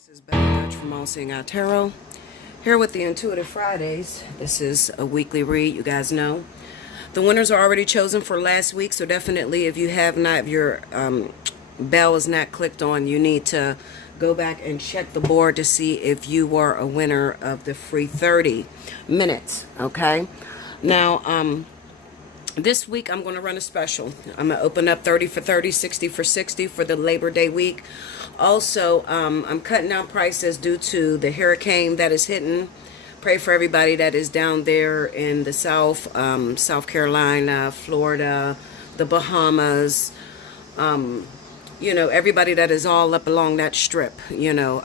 This is Bella from Allseeingeyetarot, here with the Intuitive Fridays. This is a weekly read, you guys know. The winners are already chosen for last week, so definitely if you have not, if your bell is not clicked on, you need to go back and check the board to see if you were a winner of the free 30 minutes, okay? Now, this week I'm going to run a special. I'm going to open up 30 for 30, 60 for 60 for the Labor Day week. Also, I'm cutting down prices due to the hurricane that is hitting. Pray for everybody that is down there in the South, South Carolina, Florida, the Bahamas, you know, everybody that is all up along that strip, you know.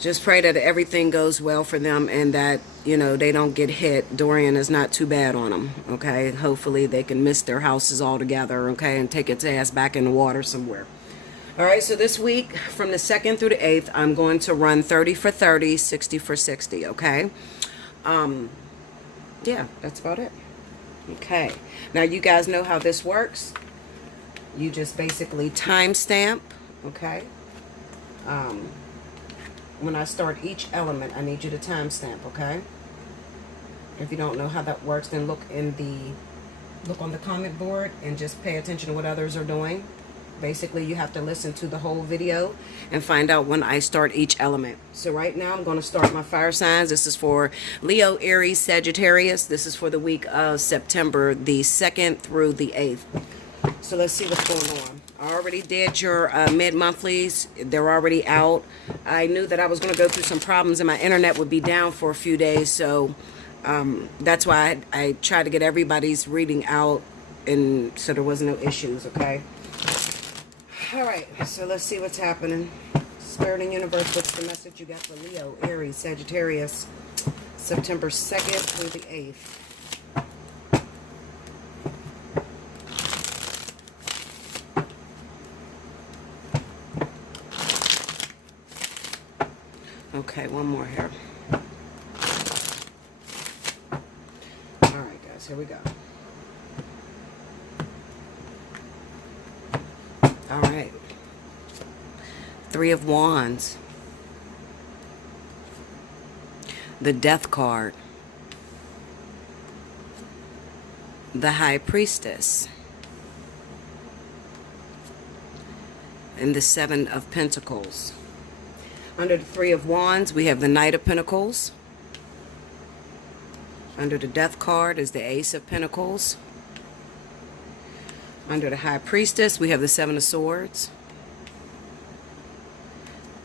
Just pray that everything goes well for them and that, you know, they don't get hit. Dorian is not too bad on them, okay? Hopefully they can miss their houses altogether, okay, and take its ass back in the water somewhere. All right, so this week, from the 2nd through the 8th, I'm going to run 30 for 30, 60 for 60, okay? Yeah, that's about it. Okay. Now, you guys know how this works. You just basically timestamp, okay? When I start each element, I need you to timestamp, okay? If you don't know how that works, then look on the comment board and just pay attention to what others are doing. Basically, you have to listen to the whole video and find out when I start each element. So right now, I'm going to start my fire signs. This is for Leo, Aries, Sagittarius. This is for the week of September the 2nd through the 8th. So let's see what's going on. I already did your mid-monthlies. They're already out. I knew that I was going to go through some problems and my internet would be down for a few days. So that's why I tried to get everybody's reading out and so there wasn't no issues, okay? All right, so let's see what's happening. Spirit and Universe, what's the message you got for Leo, Aries, Sagittarius, September 2nd through the 8th? Okay, one more here. All right, guys, here we go. All right. 3 of Wands. The Death card. The High Priestess. And the 7 of Pentacles. Under the 3 of Wands, we have the Knight of Pentacles. Under the Death card is the Ace of Pentacles. Under the High Priestess, we have the 7 of Swords.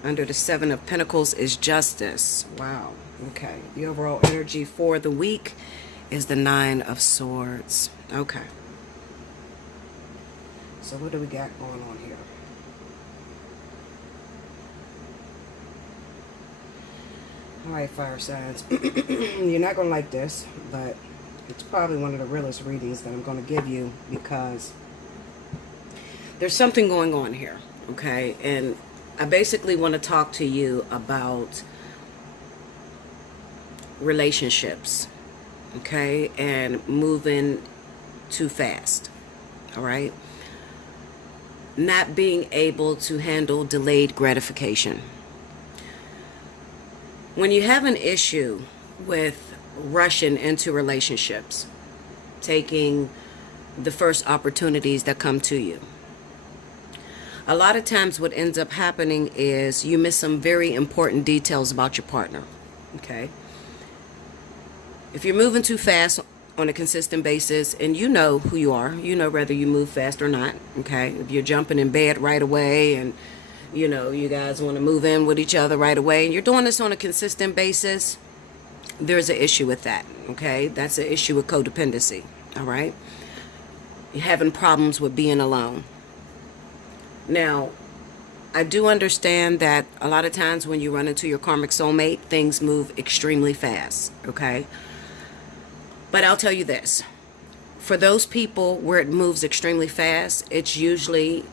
Under the 7 of Pentacles is Justice. Wow. Okay. The overall energy for the week is the 9 of Swords. Okay. So what do we got going on here? Alright, fire signs. You're not going to like this, but it's probably one of the realest readings that I'm going to give you because there's something going on here, okay? And I basically want to talk to you about relationships, okay? And moving too fast, all right? Not being able to handle delayed gratification. When you have an issue with rushing into relationships, taking the first opportunities that come to you, a lot of times what ends up happening is you miss some very important details about your partner, okay? If you're moving too fast on a consistent basis, and you know who you are, you know whether you move fast or not, okay? If you're jumping in bed right away and you know, you guys want to move in with each other right away, and you're doing this on a consistent basis, there's an issue with that, okay? That's an issue with codependency, all right? You're having problems with being alone. Now, I do understand that a lot of times when you run into your karmic soulmate, things move extremely fast, okay? But I'll tell you this. For those people where it moves extremely fast, it's usually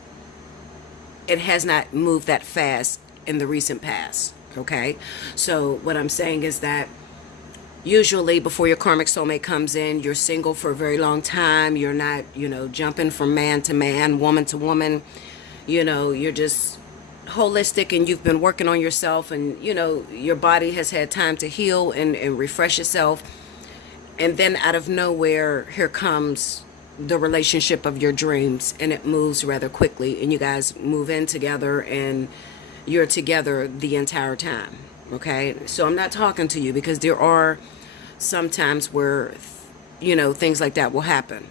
it has not moved that fast in the recent past, okay? So what I'm saying is that usually before your karmic soulmate comes in, you're single for a very long time. You're not, you know, jumping from man to man, woman to woman. You know, you're just holistic and you've been working on yourself, and your body has had time to heal and refresh itself, and then out of nowhere here comes the relationship of your dreams, and it moves rather quickly, and you guys move in together and you're together the entire time. Okay, so I'm not talking to you, because there are some times where things like that will happen,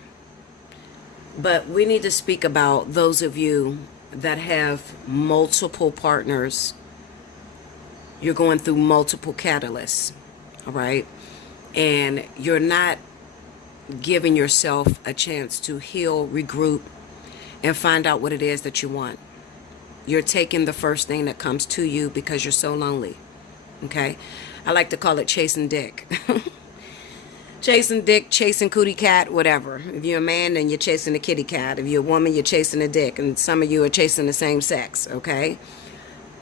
but we need to speak about those of you that have multiple partners. You're going through multiple catalysts, all right, and you're not giving yourself a chance to heal, regroup, and find out what it is that you want. You're taking the first thing that comes to you because you're so lonely. Okay, I like to call it chasing dick. Chasing dick, chasing cootie cat, whatever. If you're a man, then you're chasing a kitty cat. If you're a woman, you're chasing a dick. And some of you are chasing the same sex, okay?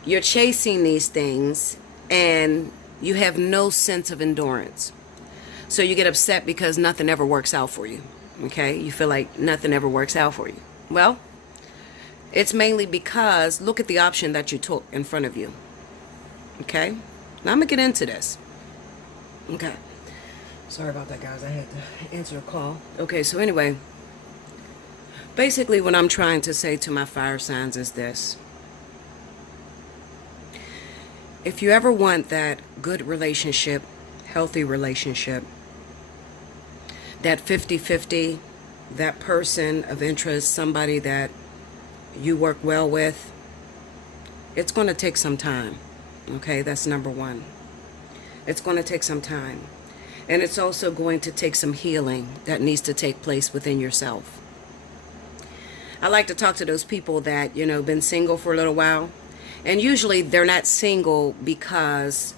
You're chasing these things, and you have no sense of endurance. So you get upset because nothing ever works out for you, okay? You feel like nothing ever works out for you. Well, it's mainly because look at the option that you took in front of you, okay? Now I'm going to get into this, okay? Sorry about that, guys. I had to answer a call. Okay, so anyway, basically what I'm trying to say to my fire signs is this. If you ever want that good relationship, healthy relationship, that 50-50, that person of interest, somebody that you work well with, it's going to take some time. Okay, that's number one. It's going to take some time. And it's also going to take some healing that needs to take place within yourself. I like to talk to those people that, been single for a little while. And usually they're not single because,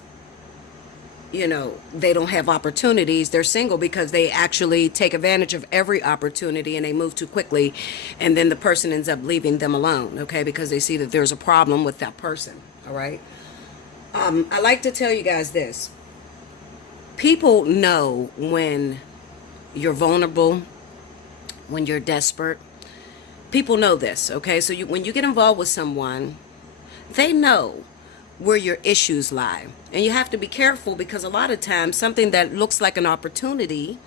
they don't have opportunities. They're single because they actually take advantage of every opportunity and they move too quickly. And then the person ends up leaving them alone, okay, because they see that there's a problem with that person, all right? I like to tell you guys this. People know when you're vulnerable, when you're desperate. People know this, okay? So when you get involved with someone, they know where your issues lie. And you have to be careful, because a lot of times something that looks like an opportunity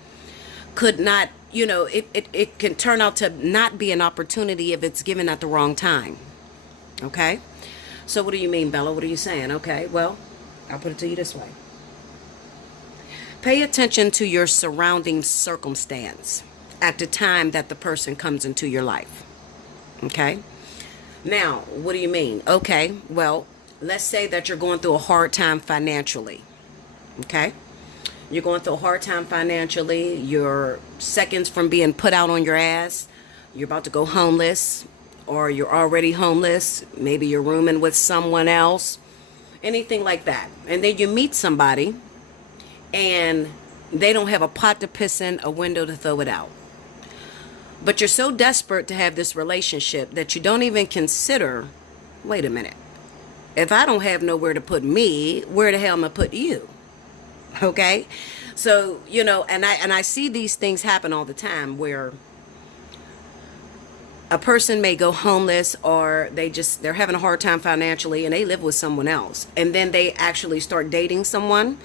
could not, it can turn out to not be an opportunity if it's given at the wrong time, okay? So what do you mean, Bella? What are you saying? Okay, well, I'll put it to you this way. Pay attention to your surrounding circumstance at the time that the person comes into your life. Okay? Now, what do you mean? Okay, well, let's say that you're going through a hard time financially. Okay? You're going through a hard time financially. You're seconds from being put out on your ass. You're about to go homeless, or you're already homeless. Maybe you're rooming with someone else. Anything like that. And then you meet somebody, and they don't have a pot to piss in, a window to throw it out. But you're so desperate to have this relationship that you don't even consider, wait a minute, if I don't have nowhere to put me, where the hell am I put you? Okay? So, and I see these things happen all the time, where a person may go homeless, or they're having a hard time financially and they live with someone else. And then they actually start dating someone.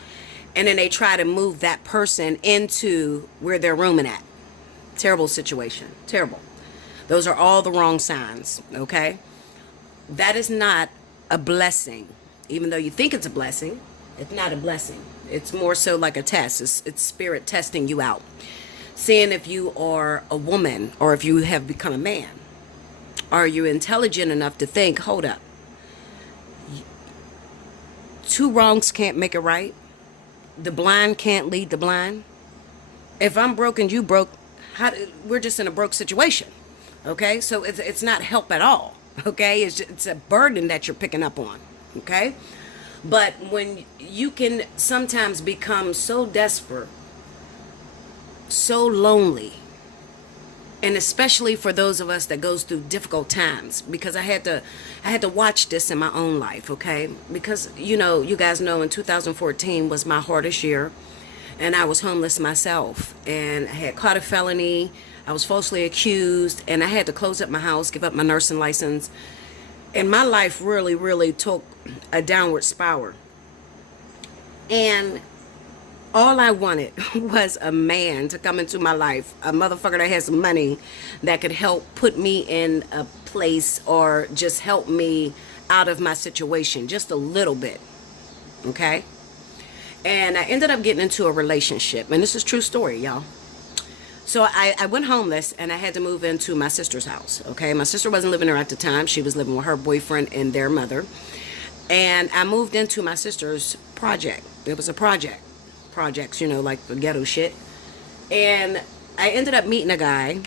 And then they try to move that person into where they're rooming at. Terrible situation. Terrible. Those are all the wrong signs, okay? That is not a blessing. Even though you think it's a blessing, it's not a blessing. It's more so like a test. It's spirit testing you out. Seeing if you are a woman, or if you have become a man. Are you intelligent enough to think, hold up, two wrongs can't make it right? The blind can't lead the blind. If I'm broke and you broke, we're just in a broke situation, okay? So it's not help at all, okay? It's a burden that you're picking up on, okay? But when you can sometimes become so desperate, so lonely, and especially for those of us that goes through difficult times, because I had to watch this in my own life, okay? Because, you guys know in 2014 was my hardest year, and I was homeless myself, and I had caught a felony. I was falsely accused, and I had to close up my house, give up my nursing license, And my life really, really took a downward spiral. And all I wanted was a man to come into my life, a motherfucker that has some money that could help put me in a place or just help me out of my situation just a little bit. Okay? And I ended up getting into a relationship. And this is a true story, y'all. So I went homeless and I had to move into my sister's house. Okay? My sister wasn't living there at the time. She was living with her boyfriend and their mother. And I moved into my sister's project. It was a project. Projects, you know, like the ghetto shit. And I ended up meeting a guy,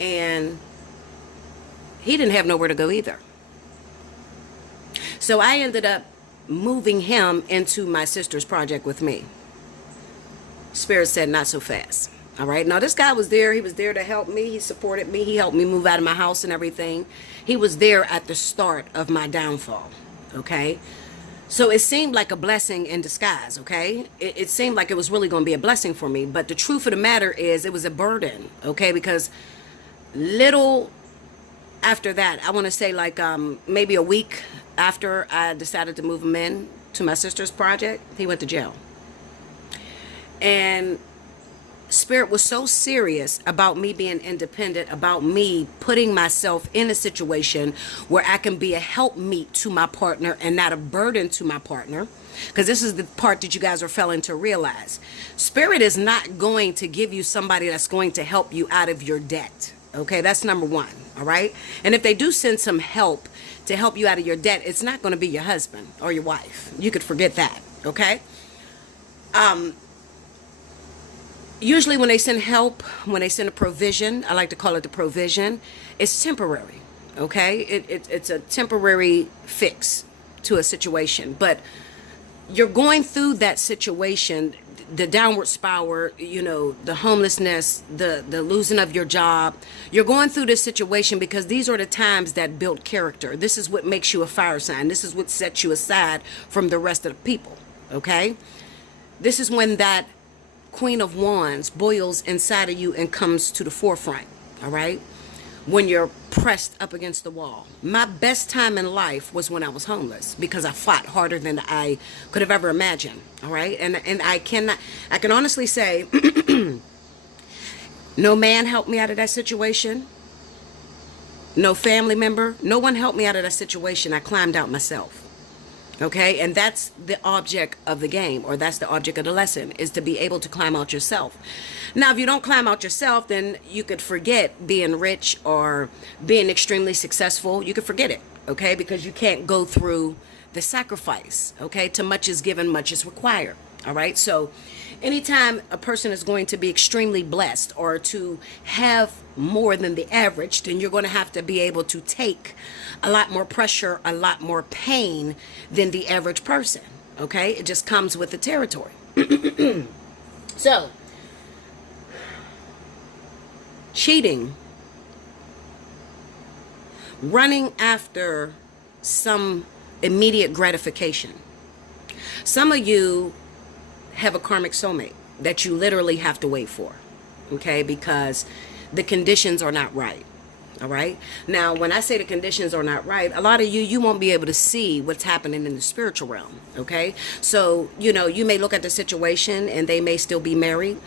and he didn't have nowhere to go either. So I ended up moving him into my sister's project with me. Spirit said, not so fast. All right. Now, this guy was there. He was there to help me. He supported me. He helped me move out of my house and everything. He was there at the start of my downfall. Okay. So it seemed like a blessing in disguise, okay? It seemed like it was really going to be a blessing for me. But the truth of the matter is it was a burden, okay? Because little after that, I want to say like maybe a week after I decided to move him in to my sister's project, he went to jail. And Spirit was so serious about me being independent, about me putting myself in a situation where I can be a helpmeet to my partner and not a burden to my partner. Because this is the part that you guys are failing to realize. Spirit is not going to give you somebody that's going to help you out of your debt. Okay, that's number one. All right. And if they do send some help to help you out of your debt, it's not going to be your husband or your wife. You could forget that. Okay. Usually when they send help, when they send a provision, I like to call it the provision, it's temporary, okay? It's a temporary fix to a situation. But you're going through that situation, the downward spiral, you know, the homelessness, the losing of your job. You're going through this situation because these are the times that build character. This is what makes you a fire sign. This is what sets you aside from the rest of the people, okay? This is when that Queen of Wands boils inside of you and comes to the forefront, all right? When you're pressed up against the wall. My best time in life was when I was homeless because I fought harder than I could have ever imagined, all right? And I can honestly say no man helped me out of that situation. No family member, no one helped me out of that situation. I climbed out myself. Okay, and that's the object of the game, or that's the object of the lesson, is to be able to climb out yourself. Now, if you don't climb out yourself, then you could forget being rich or being extremely successful. You could forget it, okay, because you can't go through the sacrifice, okay? To much is given, much is required, all right? So anytime a person is going to be extremely blessed or to have more than the average, then you're going to have to be able to take a lot more pressure, a lot more pain than the average person, okay? It just comes with the territory. So, cheating, running after some immediate gratification. Some of you have a karmic soulmate that you literally have to wait for, okay? Because the conditions are not right. All right. Now, when I say the conditions are not right, a lot of you won't be able to see what's happening in the spiritual realm. OK, so, you know, you may look at the situation and they may still be married.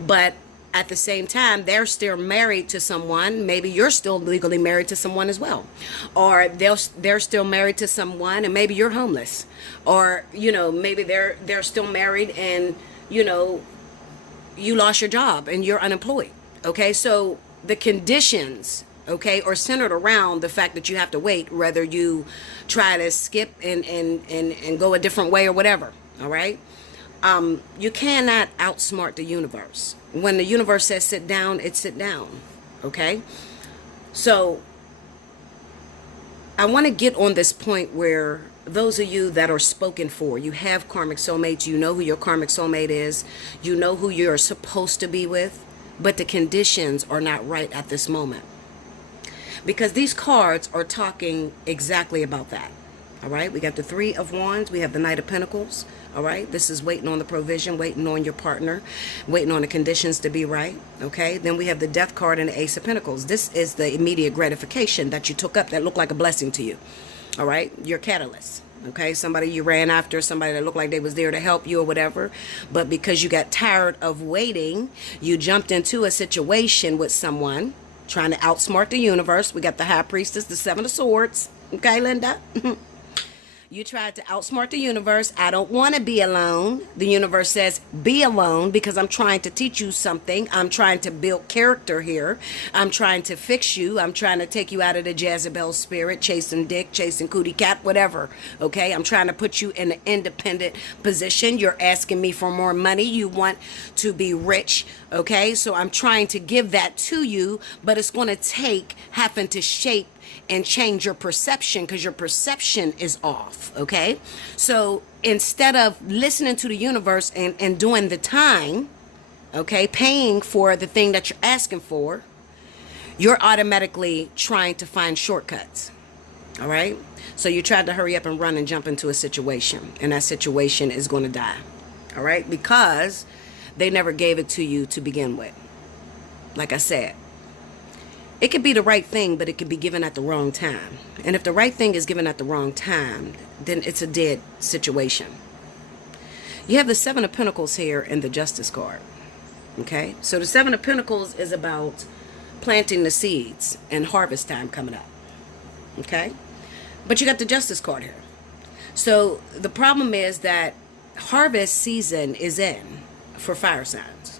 But at the same time, they're still married to someone. Maybe you're still legally married to someone as well. Or they're still married to someone and maybe you're homeless. Or, you know, maybe they're still married and, you know, you lost your job and you're unemployed. OK, so the conditions, okay, or centered around the fact that you have to wait, whether you try to skip and go a different way or whatever, all right? You cannot outsmart the universe. When the universe says sit down, it sit down, okay? So I want to get on this point where those of you that are spoken for, you have karmic soulmates, you know who your karmic soulmate is, you know who you're supposed to be with, but the conditions are not right at this moment. Because these cards are talking exactly about that. All right. We got the Three of Wands. We have the Knight of Pentacles. All right. This is waiting on the provision, waiting on your partner, waiting on the conditions to be right. Okay. Then we have the Death card and the Ace of Pentacles. This is the immediate gratification that you took up that looked like a blessing to you. All right, your catalyst. Okay, somebody you ran after, somebody that looked like they was there to help you or whatever, but because you got tired of waiting, you jumped into a situation with someone trying to outsmart the universe. We got the high priestess, the seven of swords. Okay, Linda. You tried to outsmart the universe. I don't want to be alone. The universe says, be alone, because I'm trying to teach you something. I'm trying to build character here. I'm trying to fix you. I'm trying to take you out of the Jezebel spirit, chasing dick, chasing cootie cat, whatever. Okay? I'm trying to put you in an independent position. You're asking me for more money. You want to be rich. Okay? So I'm trying to give that to you, but it's going to take having to shape and change your perception, because your perception is off. Okay, so instead of listening to the universe and doing the time, okay, paying for the thing that you're asking for, you're automatically trying to find shortcuts. All right, so you tried to hurry up and run and jump into a situation, and that situation is going to die. All right, because they never gave it to you to begin with. Like I said, it could be the right thing, but it could be given at the wrong time. And if the right thing is given at the wrong time, then it's a dead situation. You have the Seven of Pentacles here in the Justice card. Okay? So the Seven of Pentacles is about planting the seeds and harvest time coming up. Okay? But you got the Justice card here. So the problem is that harvest season is in for fire signs.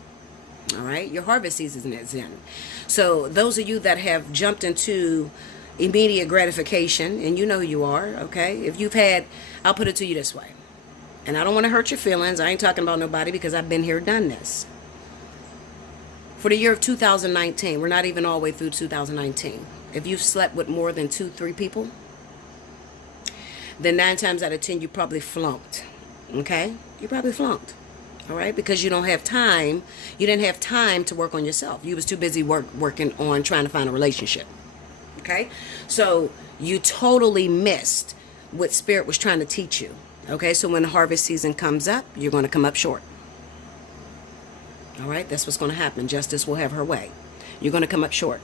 All right? Your harvest season is in. So those of you that have jumped into immediate gratification, and you know who you are, okay? If you've had, I'll put it to you this way. And I don't want to hurt your feelings. I ain't talking about nobody, because I've been here, done this. For the year of 2019, we're not even all the way through 2019. If you've slept with more than 2-3 people, then 9 times out of 10, you probably flunked. Okay? You probably flunked. All right, because you don't have time. You didn't have time to work on yourself. You was too busy working on trying to find a relationship. Okay, so you totally missed what Spirit was trying to teach you. Okay, so when the harvest season comes up, you're going to come up short. All right, that's what's going to happen. Justice will have her way. You're going to come up short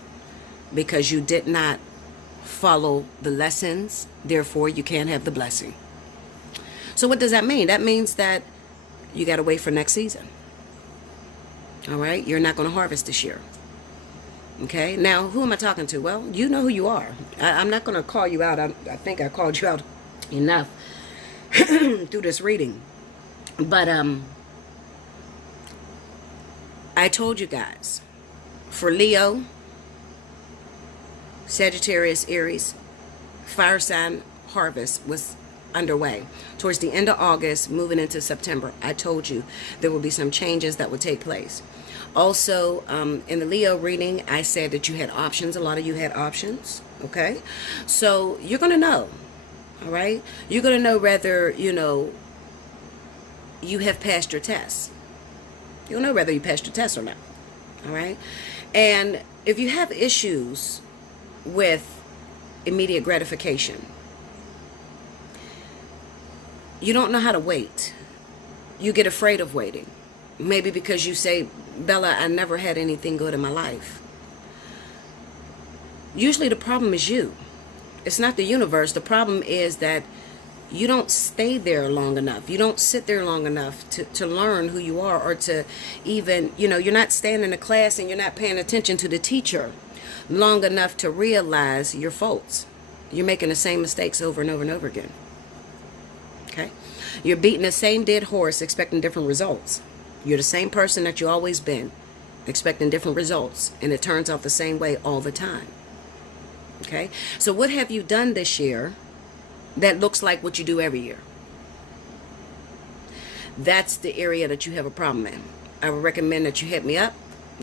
because you did not follow the lessons. Therefore, you can't have the blessing. So what does that mean? That means that you got to wait for next season. All right? You're not going to harvest this year. Okay? Now, who am I talking to? Well, you know who you are. I'm not going to call you out. I think I called you out enough through this reading. But I told you guys, for Leo, Sagittarius, Aries, fire sign harvest was underway. Towards the end of August, moving into September, I told you there will be some changes that will take place. Also, in the Leo reading, I said that you had options. A lot of you had options. Okay? So you're going to know. All right? You're going to know whether, you have passed your test. You'll know whether you passed your test or not. All right? And if you have issues with immediate gratification, you don't know how to wait. You get afraid of waiting. Maybe because you say, Bella, I never had anything good in my life. Usually the problem is you. It's not the universe. The problem is that you don't stay there long enough. You don't sit there long enough to learn who you are, or to even, you're not staying in a class and you're not paying attention to the teacher long enough to realize your faults. You're making the same mistakes over and over and over again. Okay? You're beating the same dead horse, expecting different results. You're the same person that you always been, expecting different results, and it turns out the same way all the time. Okay? So what have you done this year that looks like what you do every year? That's the area that you have a problem in. I would recommend that you hit me up,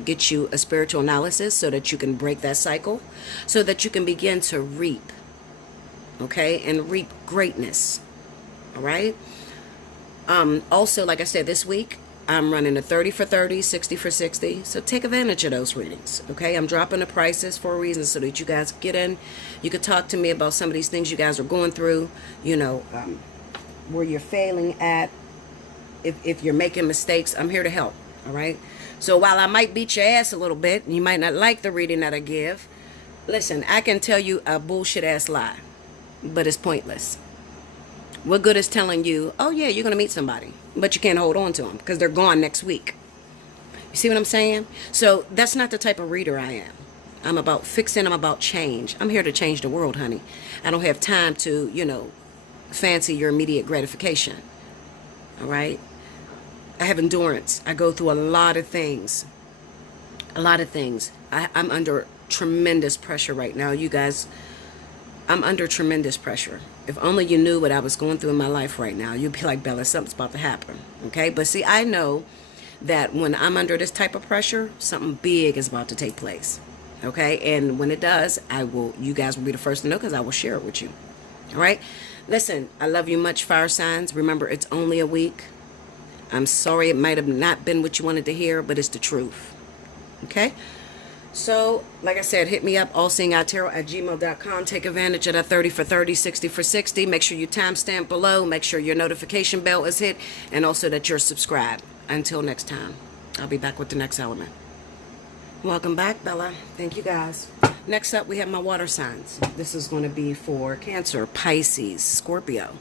get you a spiritual analysis so that you can break that cycle, so that you can begin to reap. Okay? And reap greatness. All right. Also, like I said, this week I'm running a 30 for 30, 60 for 60. So take advantage of those readings. Okay. I'm dropping the prices for a reason, so that you guys get in. You could talk to me about some of these things you guys are going through, where you're failing at. If you're making mistakes, I'm here to help. All right. So while I might beat your ass a little bit, and you might not like the reading that I give, listen, I can tell you a bullshit ass lie. but it's pointless. What good is telling you, oh yeah, you're going to meet somebody, but you can't hold on to them because they're gone next week? You see what I'm saying? So that's not the type of reader I am. I'm about fixing, I'm about change. I'm here to change the world, honey. I don't have time to, fancy your immediate gratification. All right? I have endurance. I go through a lot of things. A lot of things. I'm under tremendous pressure right now. You guys, I'm under tremendous pressure. If only you knew what I was going through in my life right now, you'd be like, Bella, something's about to happen. Okay? But see, I know that when I'm under this type of pressure, something big is about to take place. Okay? And when it does, you guys will be the first to know because I will share it with you. All right? Listen, I love you much, fire signs. Remember, it's only a week. I'm sorry it might have not been what you wanted to hear, but it's the truth. Okay? So, like I said, hit me up, allseeingeyetarot@gmail.com. Take advantage of that 30 for 30, 60 for 60. Make sure you timestamp below. Make sure your notification bell is hit. And also that you're subscribed. Until next time, I'll be back with the next element. Welcome back, Bella. Thank you, guys. Next up, we have my water signs. This is going to be for Cancer, Pisces, Scorpio.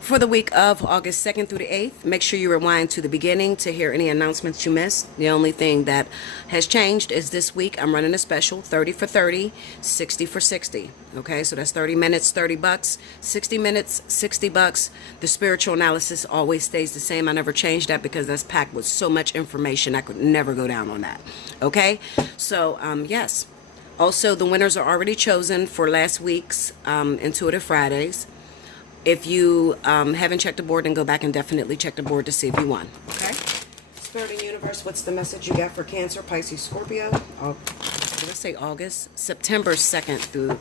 For the week of August 2nd through the 8th, make sure you rewind to the beginning to hear any announcements you missed. The only thing that has changed is this week I'm running a special 30 for 30, 60 for 60. Okay, so that's 30 minutes, $30, 60 minutes, $60. The spiritual analysis always stays the same. I never changed that because that's packed with so much information. I could never go down on that. Okay, so yes. Also, the winners are already chosen for last week's Intuitive Fridays. If you haven't checked the board, then go back and definitely check the board to see if you won. Okay? Spirit and Universe, what's the message you got for Cancer, Pisces, Scorpio? Did I say August? September 2nd through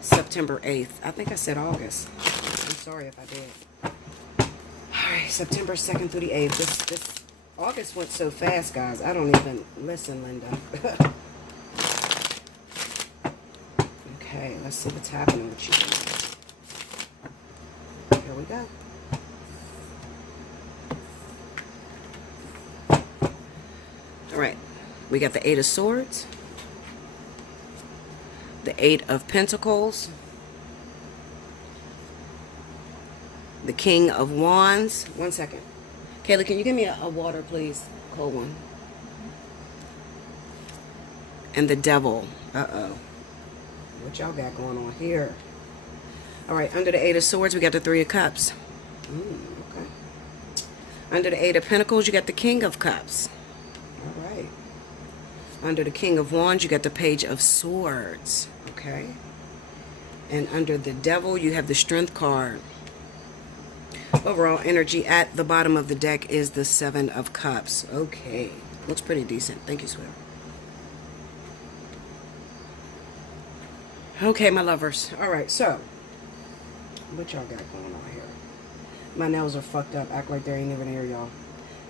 September 8th. I think I said August. I'm sorry if I did. All right, September 2nd through the 8th. This August went so fast, guys. I don't even... Listen, Linda. Okay, let's see what's happening with you. Here we go. All right, we got the 8 of Swords, the 8 of Pentacles, the King of Wands. 1 second. Kayla, can you give me a water, please? Cold one. And the Devil. Uh-oh. What y'all got going on here? All right, under the 8 of Swords, we got the 3 of Cups. Okay. Under the 8 of Pentacles, you got the King of Cups. All right. Under the King of Wands, you got the Page of Swords. Okay. And under the Devil, you have the Strength card. Overall energy at the bottom of the deck is the 7 of Cups. Okay. Looks pretty decent. Thank you, sweetheart. Okay, my lovers. All right, so what y'all got going on here? My nails are fucked up. Act like they ain't even here, y'all.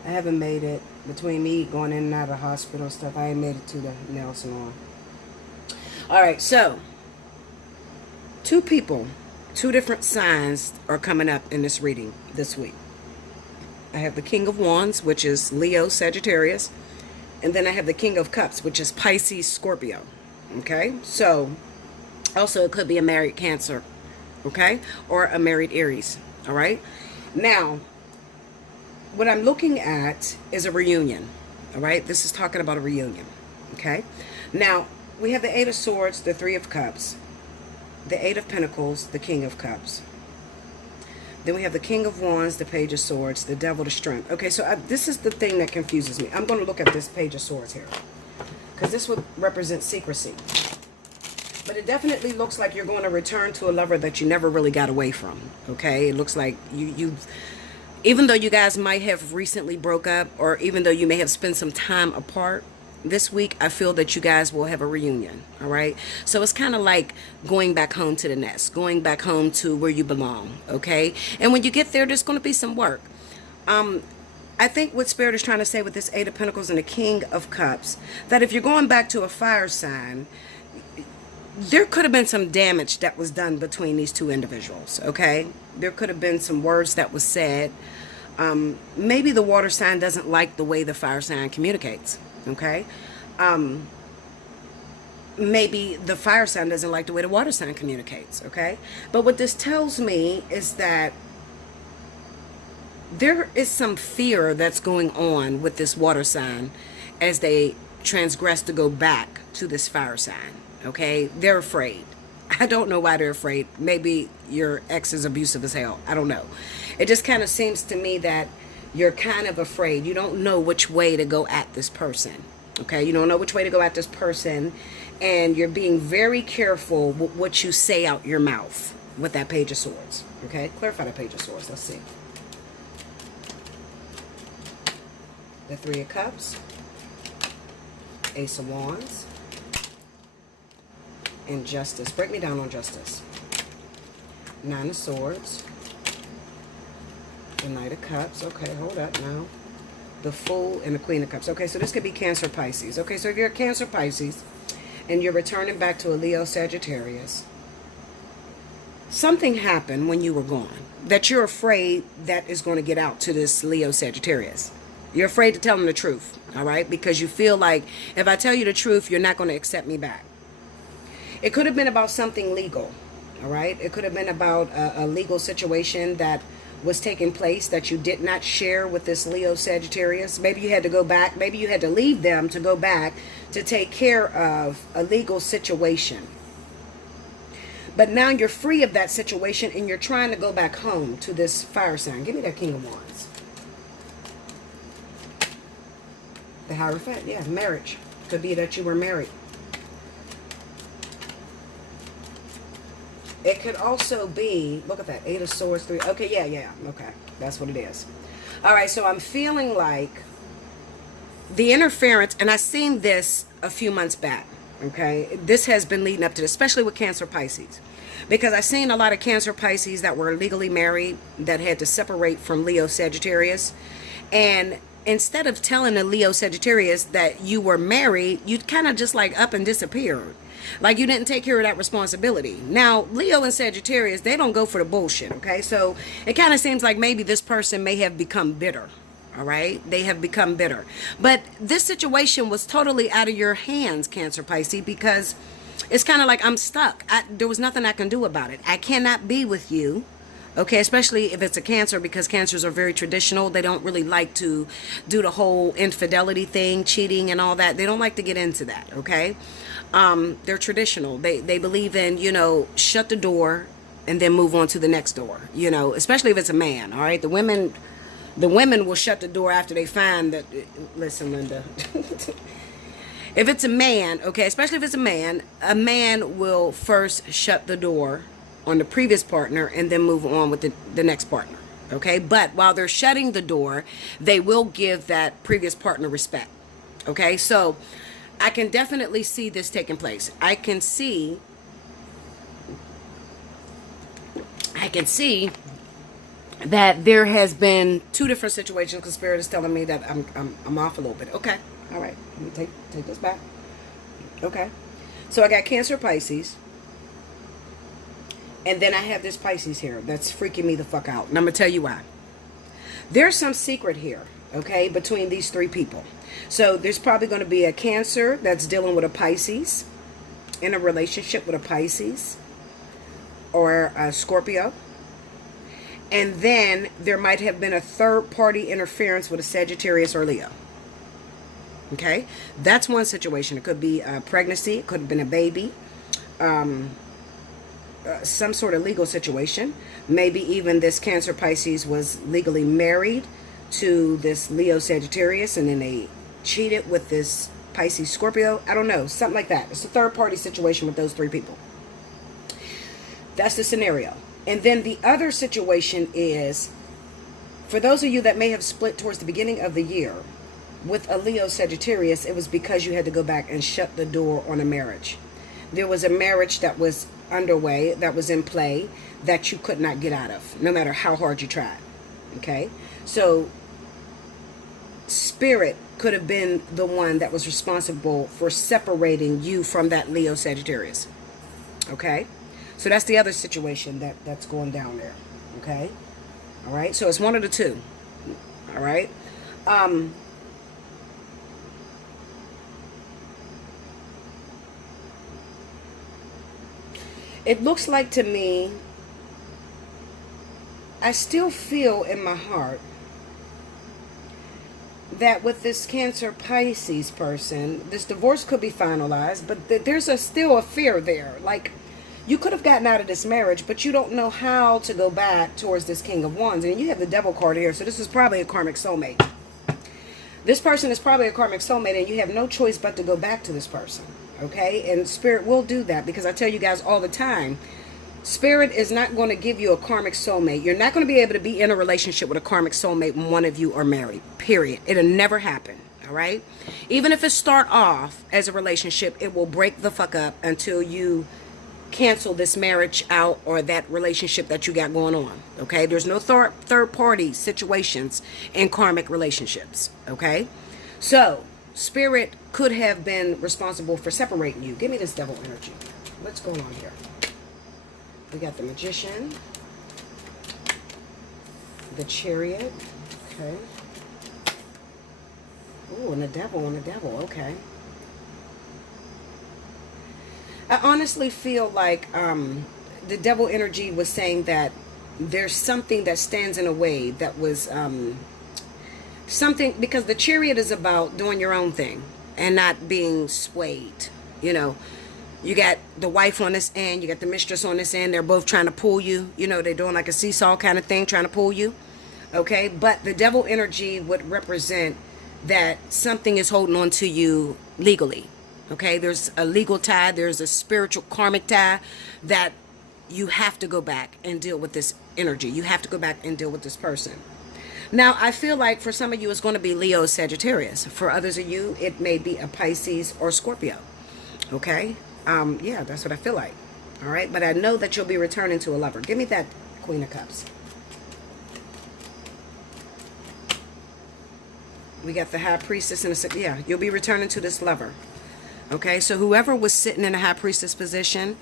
I haven't made it. Between me going in and out of the hospital stuff, I ain't made it to the nail salon. All right, so 2 people, 2 different signs are coming up in this reading this week. I have the King of Wands, which is Leo, Sagittarius. And then I have the King of Cups, which is Pisces, Scorpio. Okay, so... Also, it could be a married Cancer, okay? Or a married Aries, all right? Now, what I'm looking at is a reunion, all right? This is talking about a reunion, okay? Now, we have the 8 of Swords, the 3 of Cups, the 8 of Pentacles, the King of Cups. Then we have the King of Wands, the Page of Swords, the Devil, the Strength. Okay, so this is the thing that confuses me. I'm going to look at this Page of Swords here because this would represent secrecy. But it definitely looks like you're going to return to a lover that you never really got away from, okay? It looks like you've, even though you guys might have recently broke up, or even though you may have spent some time apart, this week I feel that you guys will have a reunion, all right? So it's kind of like going back home to the nest, going back home to where you belong, okay? And when you get there, there's going to be some work. I think what Spirit is trying to say with this 8 of Pentacles and the King of Cups, that if you're going back to a fire sign, there could have been some damage that was done between these 2 individuals, okay? There could have been some words that was said. Maybe the water sign doesn't like the way the fire sign communicates, okay? maybe the fire sign doesn't like the way the water sign communicates, okay? But what this tells me is that there is some fear that's going on with this water sign as they transgress to go back to this fire sign, okay? They're afraid. I don't know why they're afraid. Maybe your ex is abusive as hell. I don't know. It just kind of seems to me that you're kind of afraid. You don't know which way to go at this person, okay? You don't know which way to go at this person, and you're being very careful with what you say out your mouth with that Page of Swords, okay? Clarify the Page of Swords. Let's see. The Three of Cups, Ace of Wands, and Justice. Break me down on Justice. Nine of Swords, the Knight of Cups. Okay, hold up now. The Fool and the Queen of Cups. Okay, so this could be Cancer, Pisces. Okay, so if you're a Cancer, Pisces, and you're returning back to a Leo, Sagittarius, something happened when you were gone that you're afraid that is going to get out to this Leo, Sagittarius. You're afraid to tell them the truth, all right? Because you feel like if I tell you the truth, you're not going to accept me back. It could have been about something legal, all right? It could have been about a legal situation that was taking place that you did not share with this Leo Sagittarius. Maybe you had to go back. Maybe you had to leave them to go back to take care of a legal situation. But now you're free of that situation and you're trying to go back home to this fire sign. Give me that King of Wands. The Hierophant, yeah, marriage. Could be that you were married. It could also be, look at that, Eight of Swords, Three. Okay, yeah, okay. That's what it is. All right, so I'm feeling like the interference, and I've seen this a few months back, okay? This has been leading up to this, especially with Cancer, Pisces. Because I've seen a lot of Cancer, Pisces that were legally married that had to separate from Leo, Sagittarius. And instead of telling the Leo, Sagittarius that you were married, you kind of just like up and disappeared. Like you didn't take care of that responsibility. Now, Leo and Sagittarius, they don't go for the bullshit, okay? So it kind of seems like maybe this person may have become bitter, all right? They have become bitter. But this situation was totally out of your hands, Cancer, Pisces, because it's kind of like I'm stuck. There was nothing I can do about it. I cannot be with you. Okay, especially if it's a Cancer, because Cancers are very traditional. They don't really like to do the whole infidelity thing, cheating and all that. They don't like to get into that, okay? They're traditional. They believe in, you know, shut the door and then move on to the next door, you know, especially if it's a man, all right? The women will shut the door after they find that, listen, Linda. If it's a man, okay, especially if it's a man will first shut the door on the previous partner and then move on with the next partner, okay? But while they're shutting the door, they will give that previous partner respect, okay? So I can definitely see this taking place. I can see that there has been two different situations because Spirit is telling me that I'm off a little bit. Okay, all right, let me take this back. Okay, so I got Cancer, Pisces. And then I have this Pisces here that's freaking me the fuck out. And I'm going to tell you why. There's some secret here, okay, between these three people. So there's probably going to be a Cancer that's dealing with a Pisces, in a relationship with a Pisces or a Scorpio. And then there might have been a third-party interference with a Sagittarius or Leo. Okay? That's one situation. It could be a pregnancy. It could have been a baby. Some sort of legal situation. Maybe even this Cancer, Pisces was legally married to this Leo, Sagittarius, and then they cheated with this Pisces, Scorpio. I don't know. Something like that. It's a third-party situation with those three people. That's the scenario. And then the other situation is, for those of you that may have split towards the beginning of the year with a Leo, Sagittarius, it was because you had to go back and shut the door on a marriage. There was a marriage that was underway, that was in play, that you could not get out of, no matter how hard you tried. Okay? So, Spirit could have been the one that was responsible for separating you from that Leo, Sagittarius. Okay? So that's the other situation that's going down there. Okay? All right? So it's one of the two. All right? it looks like to me, I still feel in my heart that with this Cancer Pisces person, this divorce could be finalized, but there's still a fear there. Like, you could have gotten out of this marriage, but you don't know how to go back towards this King of Wands. And you have the Devil card here, so this is probably a karmic soulmate. This person is probably a karmic soulmate, and you have no choice but to go back to this person, okay? And Spirit will do that, because I tell you guys all the time, Spirit is not going to give you a karmic soulmate. You're not going to be able to be in a relationship with a karmic soulmate when one of you are married, period. It'll never happen, all right? Even if it start off as a relationship, it will break the fuck up until you cancel this marriage out or that relationship that you got going on, okay? There's no third party situations in karmic relationships, okay? So Spirit could have been responsible for separating you. Give me this Devil energy. What's going on here? We got the Magician, the Chariot, okay. Ooh, and the Devil, okay. I honestly feel like the Devil energy was saying that there's something that stands in a way that was something, because the Chariot is about doing your own thing and not being swayed. You know, you got the wife on this end, you got the mistress on this end. They're both trying to pull you. You know, they're doing like a seesaw kind of thing, trying to pull you. Okay, but the Devil energy would represent that something is holding on to you legally. Okay, there's a legal tie, there's a spiritual karmic tie that you have to go back and deal with this energy. You have to go back and deal with this person. Now, I feel like for some of you, it's going to be Leo, Sagittarius. For others of you, it may be a Pisces or Scorpio. Okay, yeah, that's what I feel like. All right, but I know that you'll be returning to a lover. Give me that Queen of Cups. We got the High Priestess and the, yeah, you'll be returning to this lover. Okay, so whoever was sitting in a High Priestess position,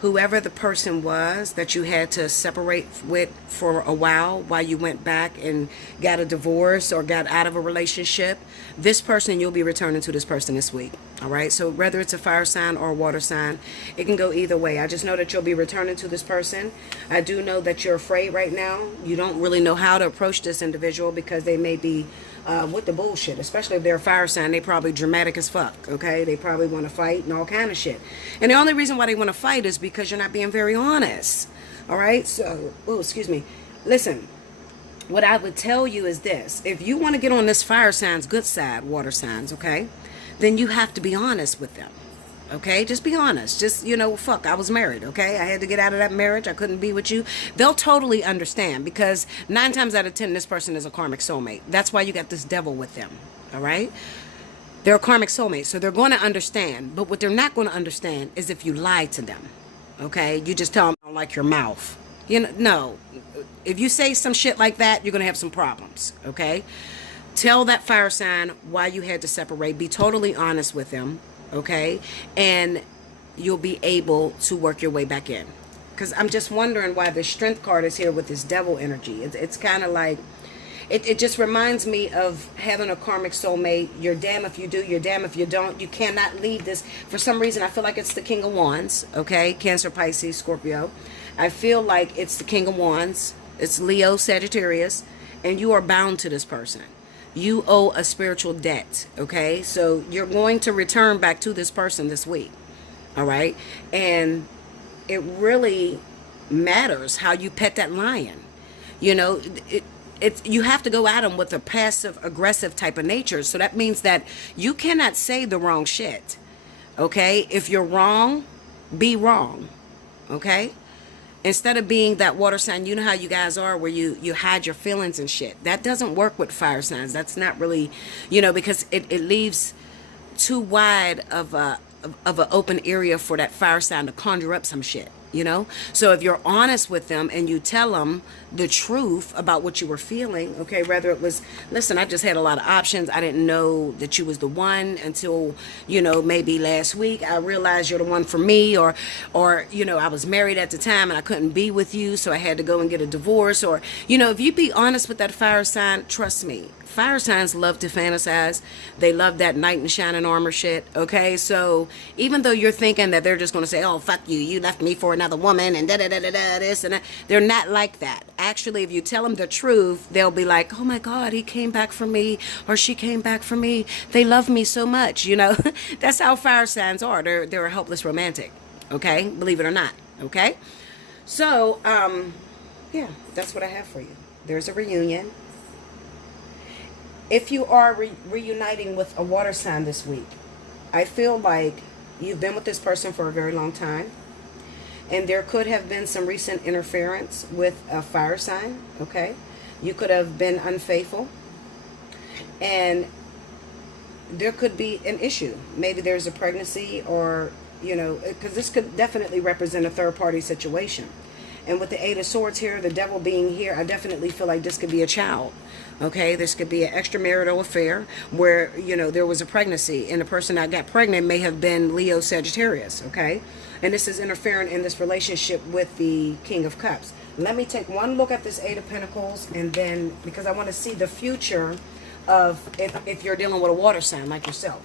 whoever the person was that you had to separate with for a while you went back and got a divorce or got out of a relationship, this person, you'll be returning to this person this week. All right, so whether it's a fire sign or a water sign, it can go either way. I just know that you'll be returning to this person. I do know that you're afraid right now. You don't really know how to approach this individual because they may be with the bullshit, especially if they're a fire sign. They probably dramatic as fuck, okay? They probably want to fight and all kind of shit. And the only reason why they want to fight is because you're not being very honest, all right? So, oh, excuse me. Listen, what I would tell you is this. If you want to get on this fire sign's good side, water signs, okay, then you have to be honest with them. Okay, just be honest. Just, you know, fuck, I was married, okay? I had to get out of that marriage. I couldn't be with you. They'll totally understand, because 9 times out of 10, this person is a karmic soulmate. That's why you got this Devil with them, all right? They're a karmic soulmate, so they're going to understand. But what they're not going to understand is if you lie to them, okay? You just tell them, I don't like your mouth. You know, no. If you say some shit like that, you're going to have some problems, okay? Tell that fire sign why you had to separate. Be totally honest with them. Okay, and you'll be able to work your way back in. Because I'm just wondering why the Strength card is here with this Devil energy. It's kind of like, it just reminds me of having a karmic soulmate. You're damn if you do, you're damn if you don't. You cannot leave this. For some reason, I feel like it's the King of Wands. Okay, Cancer, Pisces, Scorpio. I feel like it's the King of Wands. It's Leo, Sagittarius, and you are bound to this person. You owe a spiritual debt, okay? So you're going to return back to this person this week, all right? And it really matters how you pet that lion. You know, you have to go at them with a passive-aggressive type of nature. So that means that you cannot say the wrong shit, okay? If you're wrong, be wrong, okay? Instead of being that water sign, you know how you guys are where you hide your feelings and shit. That doesn't work with fire signs. That's not really, you know, because it leaves too wide of an open area for that fire sign to conjure up some shit, you know? So if you're honest with them and you tell them the truth about what you were feeling, okay, whether it was, listen, I just had a lot of options. I didn't know that you was the one until, you know, maybe last week I realized you're the one for me, or, you know, I was married at the time and I couldn't be with you, so I had to go and get a divorce. Or, you know, if you be honest with that fire sign, trust me, fire signs love to fantasize. They love that knight in shining armor shit, okay? So even though you're thinking that they're just going to say, oh, fuck you, you left me for another woman and da-da-da-da-da, this and that. They're not like that. Actually, if you tell them the truth, they'll be like, oh my God, he came back for me, or she came back for me. They love me so much, you know. That's how fire signs are. They're a helpless romantic, okay? Believe it or not, okay? So, yeah, that's what I have for you. There's a reunion. If you are reuniting with a water sign this week, I feel like you've been with this person for a very long time, and there could have been some recent interference with a fire sign, okay? You could have been unfaithful, and there could be an issue. Maybe there's a pregnancy, or, you know, because this could definitely represent a third-party situation. And with the Eight of Swords here, the devil being here, I definitely feel like this could be a child. Okay, this could be an extramarital affair where, you know, there was a pregnancy, and the person that got pregnant may have been Leo Sagittarius, okay? And this is interfering in this relationship with the King of Cups. Let me take one look at this Eight of Pentacles, and then, because I want to see the future of if you're dealing with a water sign like yourself.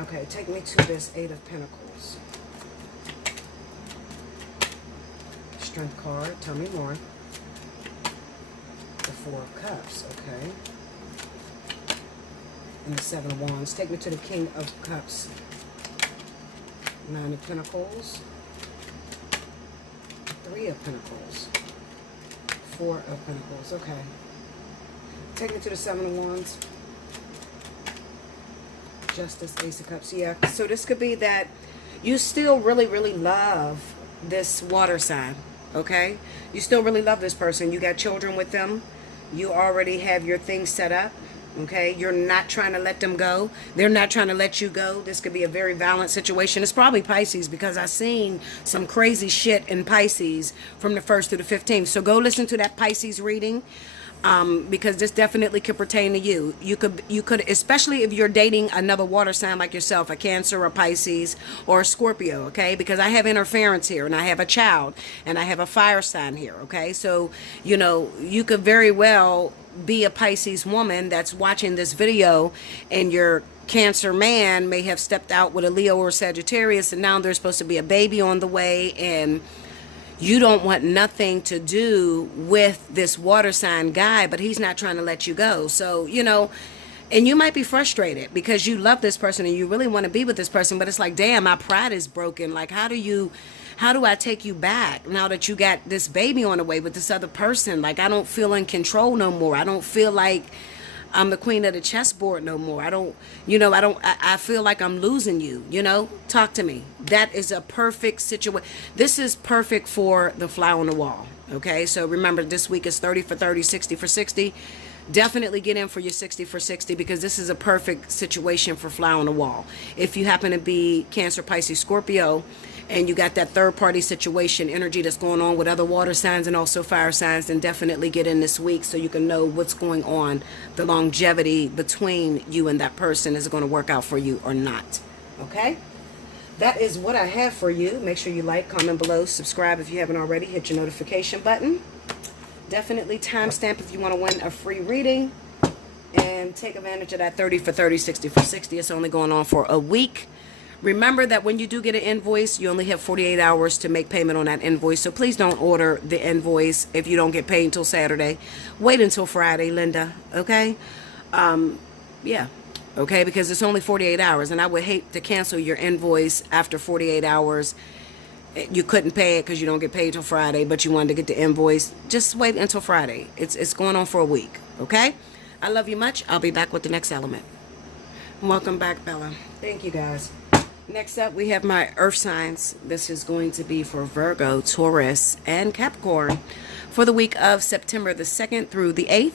Okay, take me to this Eight of Pentacles. Strength card, tell me more. The Four of Cups, okay. And the Seven of Wands. Take me to the King of Cups. Nine of Pentacles. Three of Pentacles. Four of Pentacles, okay. Take me to the Seven of Wands. Justice, Ace of Cups, yeah. So this could be that you still really, really love this water sign, okay? You still really love this person. You got children with them. You already have your things set up, okay? You're not trying to let them go. They're not trying to let you go. This could be a very violent situation. It's probably Pisces, because I've seen some crazy shit in Pisces from the 1st to the 15th. So go listen to that Pisces reading. Because this definitely could pertain to you. You could, especially if you're dating another water sign like yourself, a Cancer, a Pisces, or a Scorpio, okay? Because I have interference here, and I have a child, and I have a fire sign here, okay? So, you know, you could very well be a Pisces woman that's watching this video, and your Cancer man may have stepped out with a Leo or Sagittarius, and now there's supposed to be a baby on the way, and you don't want nothing to do with this water sign guy, but he's not trying to let you go. So, you know, and you might be frustrated because you love this person and you really want to be with this person, but it's like, damn, my pride is broken. Like, how do I take you back now that you got this baby on the way with this other person? Like, I don't feel in control no more. I don't feel like I'm the queen of the chessboard no more. I feel like I'm losing you, you know? Talk to me. That is a perfect situation. This is perfect for the fly on the wall, okay? So remember, this week is 30 for 30, 60 for 60. Definitely get in for your 60 for 60, because this is a perfect situation for fly on the wall. If you happen to be Cancer, Pisces, Scorpio, and you got that third party situation energy that's going on with other water signs and also fire signs, then definitely get in this week so you can know what's going on, the longevity between you and that person. Is it going to work out for you or not? Okay? That is what I have for you. Make sure you like, comment below, subscribe if you haven't already, hit your notification button. Definitely timestamp if you want to win a free reading, and take advantage of that 30 for 30, 60 for 60. It's only going on for a week. Remember that when you do get an invoice, you only have 48 hours to make payment on that invoice. So please don't order the invoice if you don't get paid until Saturday. Wait until Friday, Linda. Okay? Yeah. Okay? Because it's only 48 hours. And I would hate to cancel your invoice after 48 hours. You couldn't pay it because you don't get paid till Friday, but you wanted to get the invoice. Just wait until Friday. It's going on for a week. Okay? I love you much. I'll be back with the next element. Welcome back, Bella. Thank you, guys. Next up, we have my earth signs. This is going to be for Virgo, Taurus, and Capricorn for the week of September the 2nd through the 8th.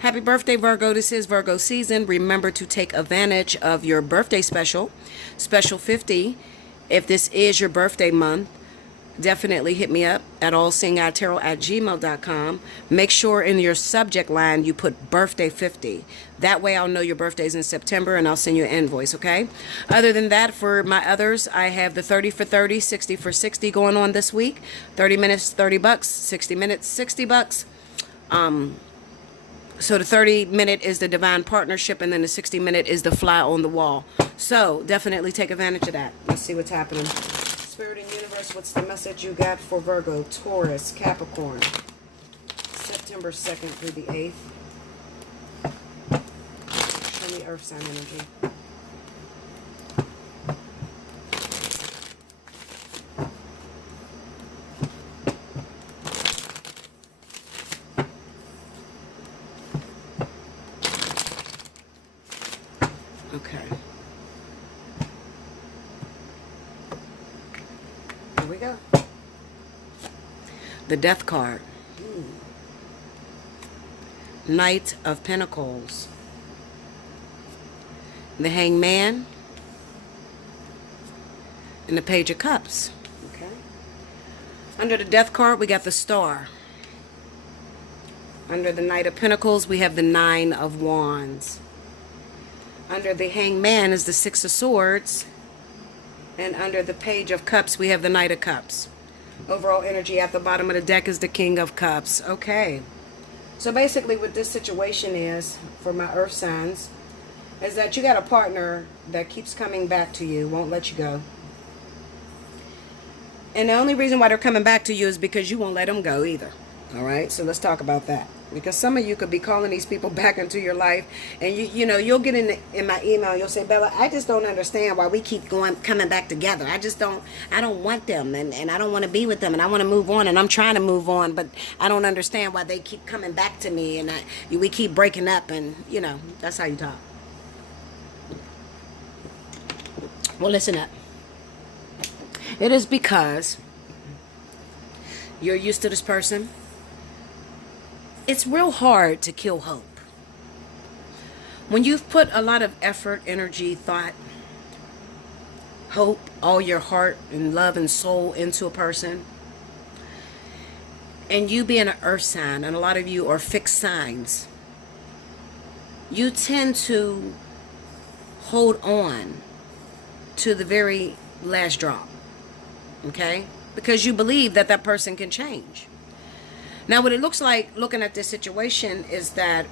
Happy birthday, Virgo. This is Virgo season. Remember to take advantage of your birthday special 50. If this is your birthday month, definitely hit me up at allseeingeyetarot@gmail.com. Make sure in your subject line you put birthday 50. That way I'll know your birthday's in September and I'll send you an invoice, okay? Other than that, for my others, I have the 30 for 30, 60 for 60 going on this week. 30 minutes, $30. 60 minutes, $60. So the 30-minute is the divine partnership, and then the 60-minute is the fly on the wall. So definitely take advantage of that. Let's see what's happening. Spirit and universe, what's the message you got for Virgo, Taurus, Capricorn, September 2nd through the 8th? Show me earth sign energy. Okay. Here we go. The Death card. Knight of Pentacles. The Hangman. And the Page of Cups. Okay. Under the Death card, we got the Star. Under the Knight of Pentacles, we have the Nine of Wands. Under the Hangman is the Six of Swords. And under the Page of Cups, we have the Knight of Cups. Overall energy at the bottom of the deck is the King of Cups. Okay. So basically what this situation is, for my earth signs, is that you got a partner that keeps coming back to you, won't let you go. And the only reason why they're coming back to you is because you won't let them go either. All right? So let's talk about that. Because some of you could be calling these people back into your life, and you know, you'll get in my email, you'll say, Bella, I just don't understand why we keep coming back together. I don't want them, and I don't want to be with them, and I want to move on, and I'm trying to move on, but I don't understand why they keep coming back to me, and we keep breaking up, and you know, that's how you talk. Well, listen up. It is because you're used to this person. It's real hard to kill hope. When you've put a lot of effort, energy, thought, hope, all your heart and love and soul into a person, and you being an earth sign, and a lot of you are fixed signs, you tend to hold on to the very last drop, okay? Because you believe that that person can change. Now, what it looks like looking at this situation is that,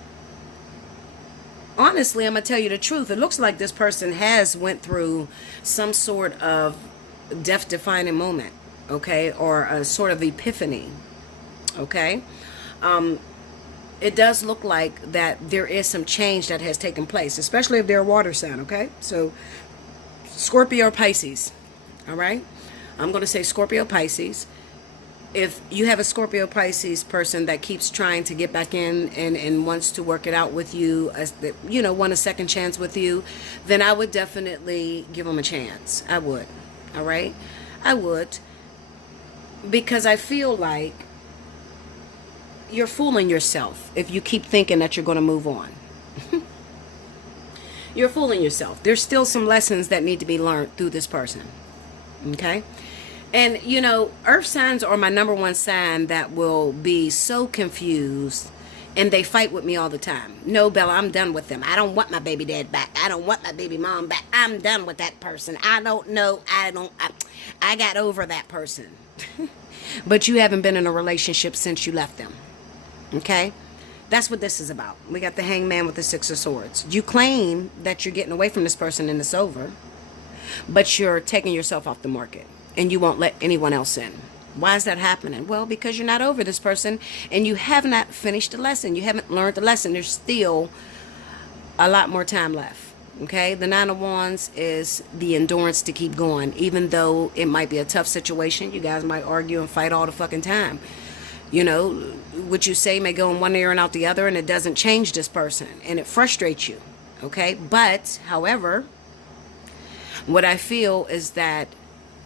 honestly, I'm going to tell you the truth. It looks like this person has went through some sort of death-defining moment, okay, or a sort of epiphany, okay? It does look like that there is some change that has taken place, especially if they're a water sign, okay? So, Scorpio or Pisces, all right? I'm going to say Scorpio, Pisces. If you have a Scorpio Pisces person that keeps trying to get back in and wants to work it out with you, you know, want a second chance with you, then I would definitely give them a chance. I would. All right? I would. Because I feel like you're fooling yourself if you keep thinking that you're going to move on. You're fooling yourself. There's still some lessons that need to be learned through this person. Okay? And, you know, earth signs are my number one sign that will be so confused, and they fight with me all the time. No, Bella, I'm done with them. I don't want my baby dad back. I don't want my baby mom back. I'm done with that person. I don't know. I got over that person. But you haven't been in a relationship since you left them. Okay? That's what this is about. We got the Hangman with the Six of Swords. You claim that you're getting away from this person and it's over, but you're taking yourself off the market. And you won't let anyone else in. Why is that happening? Well, because you're not over this person and you have not finished the lesson. You haven't learned the lesson. There's still a lot more time left. Okay? The Nine of Wands is the endurance to keep going. Even though it might be a tough situation, you guys might argue and fight all the fucking time. You know, what you say may go in one ear and out the other, and it doesn't change this person. And it frustrates you. Okay? But, however, what I feel is that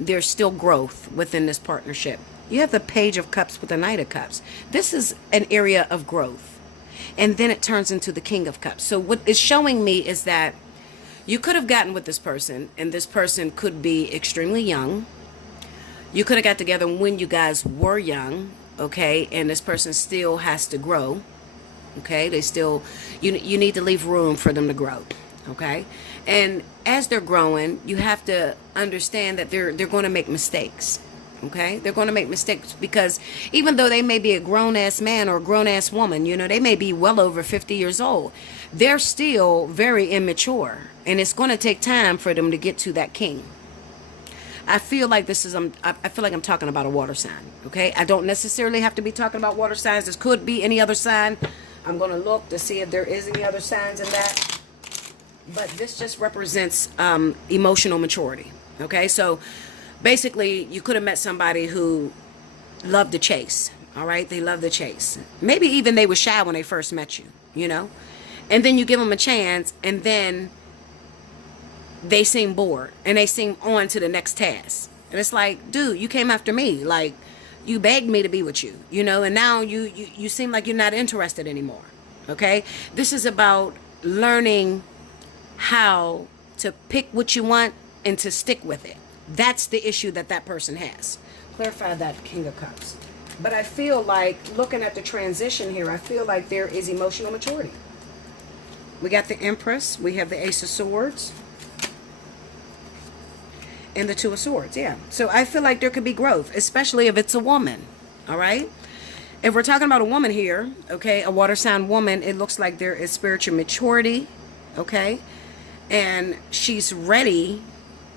there's still growth within this partnership. You have the Page of Cups with the Knight of Cups. This is an area of growth. And then it turns into the King of Cups. So what it's showing me is that you could have gotten with this person, and this person could be extremely young. You could have got together when you guys were young, okay? And this person still has to grow, okay? They still, you need to leave room for them to grow, okay? And as they're growing, you have to understand that they're going to make mistakes, Okay, they're going to make mistakes because even though they may be a grown-ass man or a grown-ass woman, you know, they may be well over 50 years old, they're still very immature, and it's going to take time for them to get to that king. I feel like this is, I feel like I'm talking about a water sign, okay? I don't necessarily have to be talking about water signs. This could be any other sign. I'm going to look to see if there is any other signs in that. But this just represents emotional maturity, okay? So basically, you could have met somebody who loved to chase, all right? They love to chase. Maybe even they were shy when they first met you, you know? And then you give them a chance, and then they seem bored, and they seem on to the next task. And it's like, dude, you came after me. Like, you begged me to be with you, you know? And now you seem like you're not interested anymore, okay? This is about learning how to pick what you want and to stick with it. That's the issue that person has. Clarify that, King of Cups. But I feel like, looking at the transition here, I feel like there is emotional maturity. We got the Empress. We have the Ace of Swords. And the Two of Swords, yeah. So I feel like there could be growth, especially if it's a woman, all right? If we're talking about a woman here, okay, a water sign woman, it looks like there is spiritual maturity, okay? And she's ready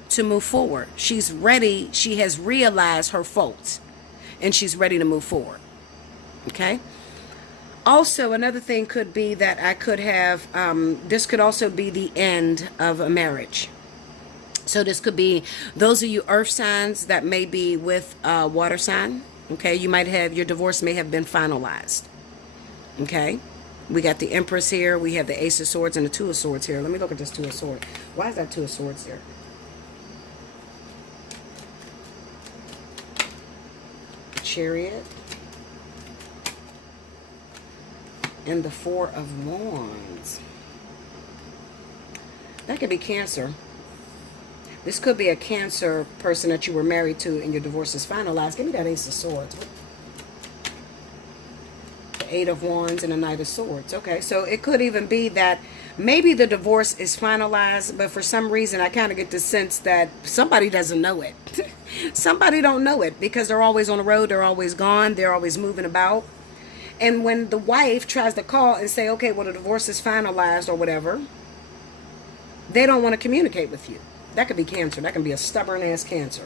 to move forward. She's ready. She has realized her faults, and she's ready to move forward, okay? Also, another thing could be that I could have, this could also be the end of a marriage. So this could be those of you earth signs that may be with a water sign. Okay, you might have, your divorce may have been finalized. Okay, we got the Empress here. We have the Ace of Swords and the Two of Swords here. Let me look at this Two of Swords. Why is that Two of Swords here? Chariot. And the Four of Wands. That could be Cancer. This could be a Cancer person that you were married to and your divorce is finalized. Give me that Ace of Swords. The Eight of Wands and the Knight of Swords. Okay, so it could even be that maybe the divorce is finalized, but for some reason I kind of get the sense that somebody doesn't know it. Somebody don't know it because they're always on the road. They're always gone. They're always moving about. And when the wife tries to call and say, okay, well, the divorce is finalized or whatever, they don't want to communicate with you. That could be Cancer. That can be a stubborn-ass Cancer.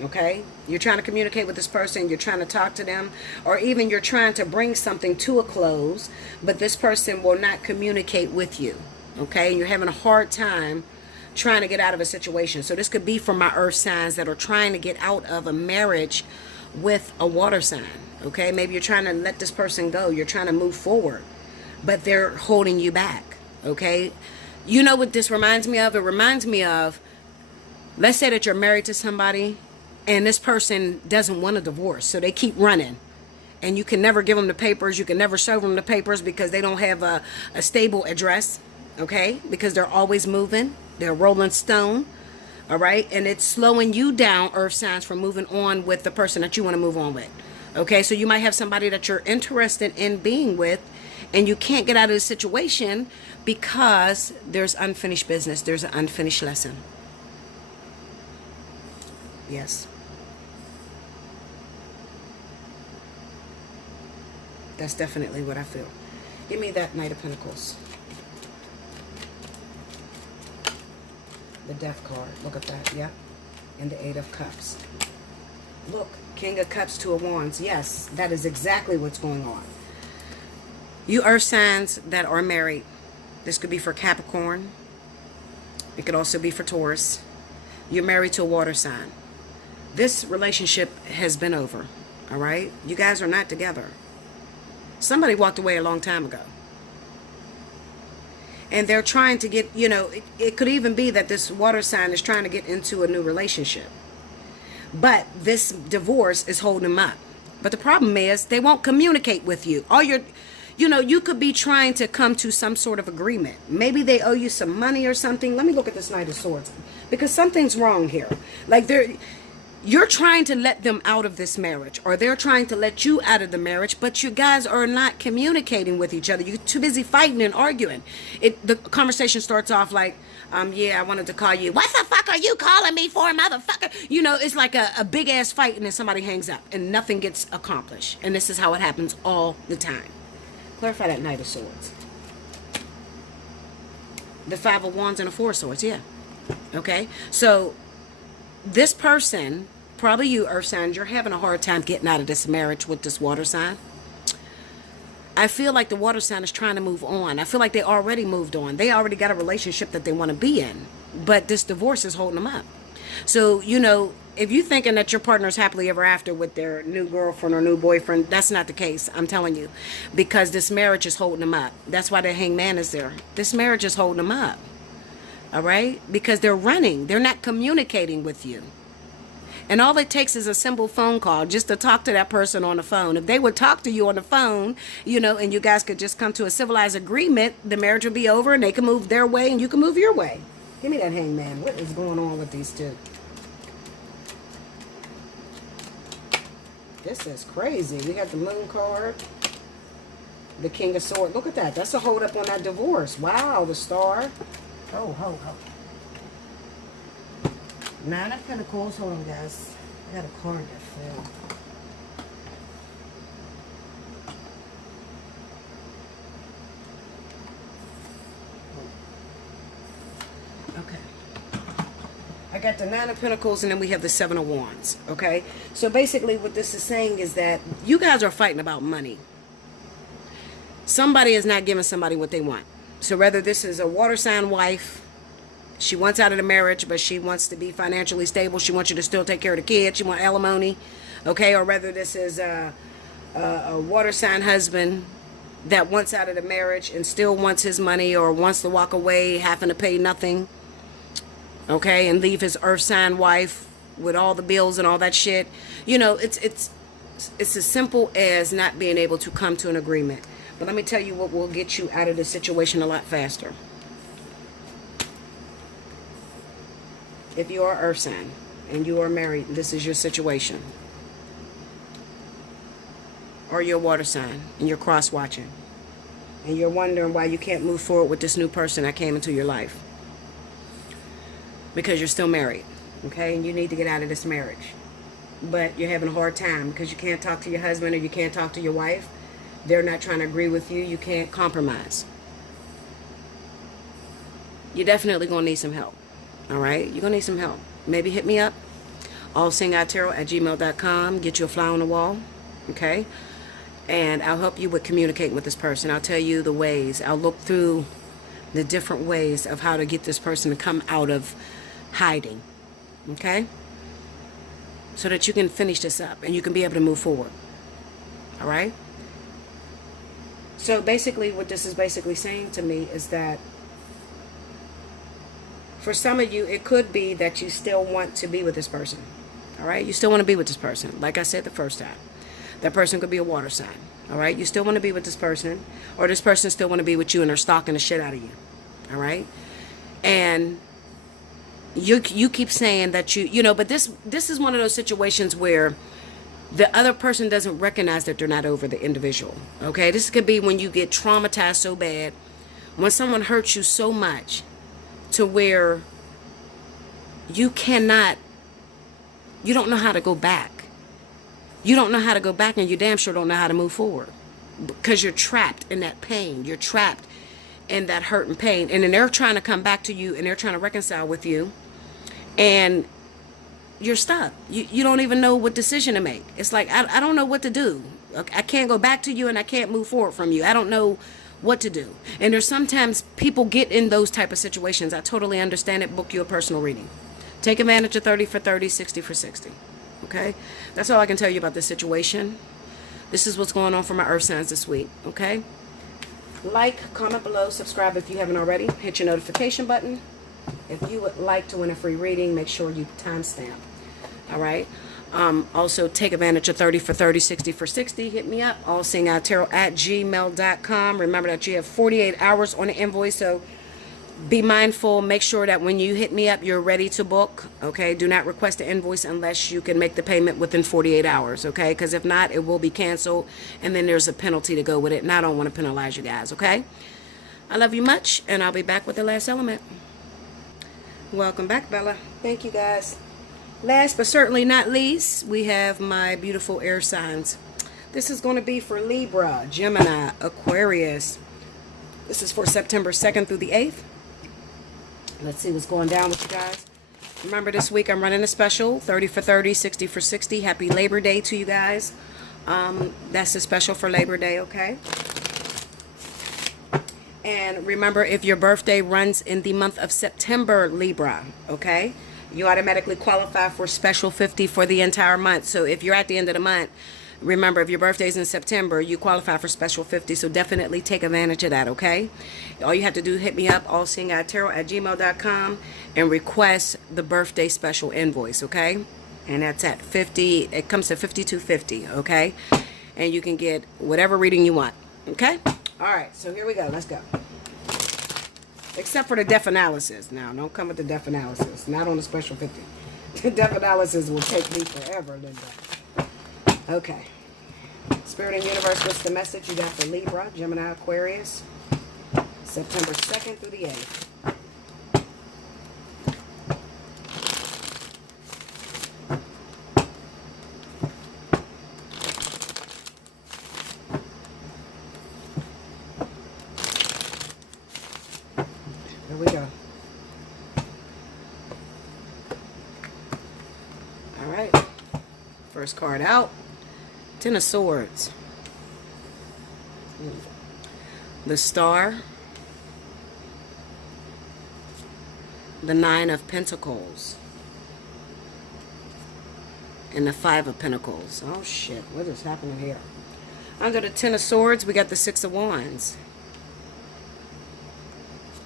Okay? You're trying to communicate with this person. You're trying to talk to them. Or even you're trying to bring something to a close, but this person will not communicate with you. Okay? And you're having a hard time trying to get out of a situation. So this could be for my earth signs that are trying to get out of a marriage with a water sign. Okay? Maybe you're trying to let this person go. You're trying to move forward, but they're holding you back. Okay? You know what this reminds me of? It reminds me of, let's say that you're married to somebody and this person doesn't want a divorce, so they keep running. And you can never give them the papers. You can never show them the papers because they don't have a stable address, okay? Because they're always moving. They're rolling stone, all right? And it's slowing you down, earth signs, from moving on with the person that you want to move on with, okay? So you might have somebody that you're interested in being with, and you can't get out of the situation because there's unfinished business. There's an unfinished lesson. Yes. That's definitely what I feel. Give me that Knight of Pentacles. The Death card. Look at that. Yeah. And the Eight of Cups. Look. King of Cups, Two of Wands. Yes. That is exactly what's going on. You earth signs that are married. This could be for Capricorn. It could also be for Taurus. You're married to a water sign. This relationship has been over. All right? You guys are not together. Somebody walked away a long time ago. And they're trying to get, you know, it could even be that this water sign is trying to get into a new relationship. But this divorce is holding them up. But the problem is they won't communicate with you. All your, you know, you could be trying to come to some sort of agreement. Maybe they owe you some money or something. Let me look at this Knight of Swords. Because something's wrong here. Like You're trying to let them out of this marriage, or they're trying to let you out of the marriage, but you guys are not communicating with each other. You're too busy fighting and arguing. The conversation starts off like, yeah, I wanted to call you. What the fuck are you calling me for, motherfucker? You know, it's like a big ass fight, and then somebody hangs up and nothing gets accomplished. And this is how it happens all the time. Clarify that Knight of Swords. The Five of Wands and the Four of Swords, yeah. Okay, so this person, probably you, earth signs, you're having a hard time getting out of this marriage with this water sign. I feel like the water sign is trying to move on. I feel like they already moved on. They already got a relationship that they want to be in. But this divorce is holding them up. So, you know, if you're thinking that your partner is happily ever after with their new girlfriend or new boyfriend, that's not the case. I'm telling you. Because this marriage is holding them up. That's why the hangman is there. This marriage is holding them up. All right? Because they're running. They're not communicating with you. And all it takes is a simple phone call just to talk to that person on the phone. If they would talk to you on the phone, you know, and you guys could just come to a civilized agreement, the marriage would be over and they can move their way and you can move your way. Give me that hangman. What is going on with these two? This is crazy. We got the moon card. The king of swords. Look at that. That's a hold up on that divorce. Wow, the star. Oh, ho, ho. Nine of Pentacles. Hold on, guys. I got a card that fell. Okay. I got the Nine of Pentacles, and then we have the Seven of Wands. Okay? So basically what this is saying is that you guys are fighting about money. Somebody is not giving somebody what they want. So whether this is a water sign wife, she wants out of the marriage, but she wants to be financially stable. She wants you to still take care of the kids. She wants alimony, okay? Or whether this is a water sign husband that wants out of the marriage and still wants his money or wants to walk away having to pay nothing, okay, and leave his earth sign wife with all the bills and all that shit. You know, it's as simple as not being able to come to an agreement. But let me tell you what will get you out of this situation a lot faster. If you are earth sign and you are married, this is your situation. Or you're water sign and you're cross watching. And you're wondering why you can't move forward with this new person that came into your life. Because you're still married. Okay? And you need to get out of this marriage. But you're having a hard time because you can't talk to your husband or you can't talk to your wife. They're not trying to agree with you. You can't compromise. You're definitely going to need some help. All right, you're going to need some help. Maybe hit me up, allseeingeyetarot@gmail.com. Get you a fly on the wall, okay? And I'll help you with communicating with this person. I'll tell you the ways. I'll look through the different ways of how to get this person to come out of hiding, okay? So that you can finish this up and you can be able to move forward, all right? So basically what this is basically saying to me is that for some of you, it could be that you still want to be with this person. All right? You still want to be with this person. Like I said the first time. That person could be a water sign. All right? You still want to be with this person. Or this person still want to be with you and they're stalking the shit out of you. All right? And you keep saying that you know, but this is one of those situations where the other person doesn't recognize that they're not over the individual. Okay? This could be when you get traumatized so bad. When someone hurts you so much to where you don't know how to go back. You don't know how to go back and you damn sure don't know how to move forward. Because you're trapped in that pain. You're trapped in that hurt and pain. And then they're trying to come back to you and they're trying to reconcile with you. And you're stuck. You don't even know what decision to make. It's like, I don't know what to do. I can't go back to you and I can't move forward from you. I don't know what to do. And there's sometimes people get in those type of situations. I totally understand it. Book you a personal reading. Take advantage of 30 for 30, 60 for 60. Okay? That's all I can tell you about this situation. This is what's going on for my earth signs this week. Okay? Like, comment below, subscribe if you haven't already. Hit your notification button. If you would like to win a free reading, make sure you timestamp. All right? Also, take advantage of 30 for 30, 60 for 60. Hit me up, allseeingeyetarot@gmail.com. Remember that you have 48 hours on the invoice, so Be mindful. Make sure that when you hit me up, you're ready to book. Okay. Do not request an invoice unless you can make the payment within 48 hours. Okay. Because if not, it will be canceled. And then there's a penalty to go with it. And I don't want to penalize you guys. Okay. I love you much. And I'll be back with the last element. Welcome back, Bella. Thank you, guys. Last but certainly not least, we have my beautiful air signs. This is going to be for Libra, Gemini, Aquarius. This is for September 2nd through the 8th. Let's see what's going down with you guys. Remember, this week I'm running a special, 30 for 30, 60 for 60. Happy Labor Day to you guys. That's a special for Labor Day, okay? And remember, if your birthday runs in the month of September, Libra, okay, you automatically qualify for special 50 for the entire month. So if you're at the end of the month, remember, if your birthday is in September, you qualify for special 50. So definitely take advantage of that, okay? All you have to do, hit me up, allseeingeyetarot@gmail.com, and request the birthday special invoice, okay? And that's at 50. It comes to 52.50, okay? And you can get whatever reading you want, okay? All right, so here we go. Let's go. Except for the deaf analysis. Now, don't come with the deaf analysis. Not on the special 50. The deaf analysis will take me forever, Linda. Okay. Spirit and Universe, what's the message you got for Libra, Gemini, Aquarius? September 2nd through the 8th. Here we go. All right. First card out. Ten of Swords. The Star. The Nine of Pentacles. And the Five of Pentacles. Oh shit, what is happening here? Under the Ten of Swords, we got the Six of Wands.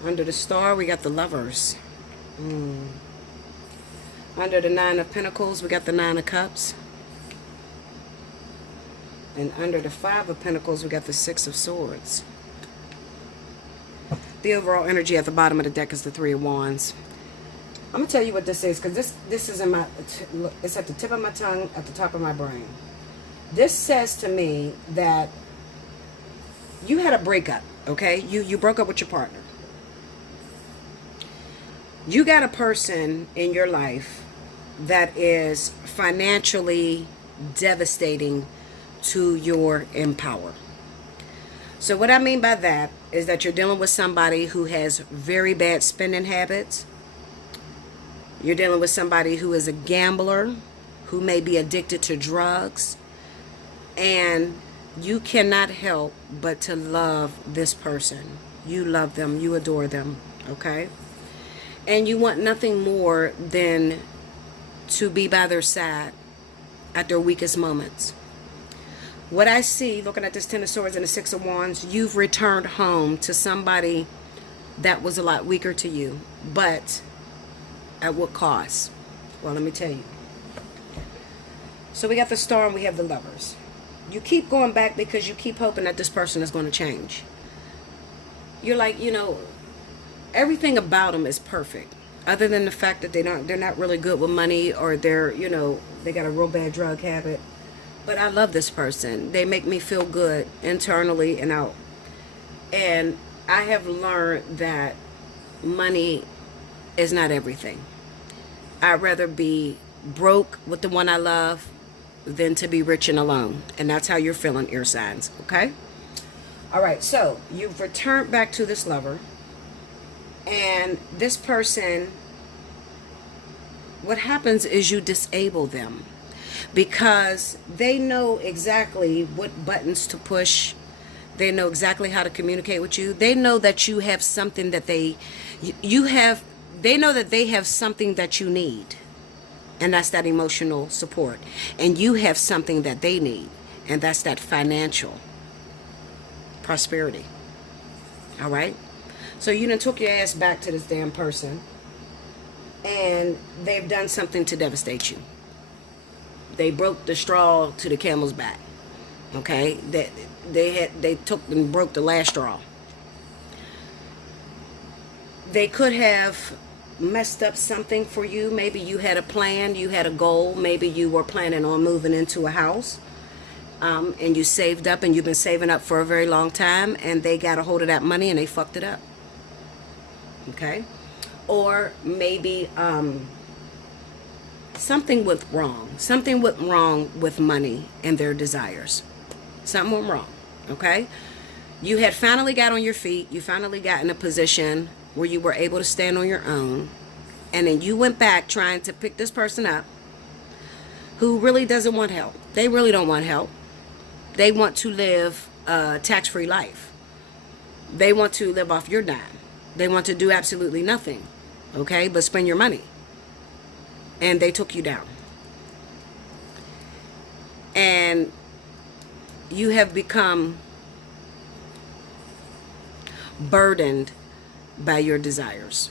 Under the Star, we got the Lovers. Under the Nine of Pentacles, we got the Nine of Cups. And under the Five of Pentacles, we got the Six of Swords. The overall energy at the bottom of the deck is the Three of Wands. I'm going to tell you what this is, because this is in my, it's at the tip of my tongue, at the top of my brain. This says to me that you had a breakup, okay? You broke up with your partner. You got a person in your life that is financially devastating to your empower. So what I mean by that is that you're dealing with somebody who has very bad spending habits. You're dealing with somebody who is a gambler, who may be addicted to drugs, and you cannot help but to love this person. You love them, you adore them, okay? And you want nothing more than to be by their side at their weakest moments. What I see, looking at this Ten of Swords and the Six of Wands, you've returned home to somebody that was a lot weaker to you. But at what cost? Well, let me tell you. So we got the Star and we have the Lovers. You keep going back because you keep hoping that this person is going to change. You're like, you know, everything about them is perfect. Other than the fact that they're not really good with money, or they're, you know, they got a real bad drug habit. But I love this person. They make me feel good internally and out. And I have learned that money is not everything. I'd rather be broke with the one I love than to be rich and alone. And that's how you're feeling, air signs, okay? All right, so you've returned back to this lover. And this person, what happens is you disable them. Because they know exactly what buttons to push. They know exactly how to communicate with you. They know that you have something that they know that they have something that you need. And that's that emotional support. And you have something that they need. And that's that financial prosperity. All right? So you done took your ass back to this damn person. And they've done something to devastate you. They broke the straw to the camel's back. Okay? They took and broke the last straw. They could have messed up something for you. Maybe you had a plan, you had a goal. Maybe you were planning on moving into a house, and you saved up, and you've been saving up for a very long time, and they got a hold of that money and they fucked it up. Okay? Or maybe something went wrong. Something went wrong with money and their desires. Something went wrong. Okay? You had finally got on your feet. You finally got in a position where you were able to stand on your own, and then you went back trying to pick this person up who really doesn't want help. They really don't want help. They want to live a tax-free life. They want to live off your dime. They want to do absolutely nothing, okay, but spend your money. And they took you down. And you have become burdened by your desires.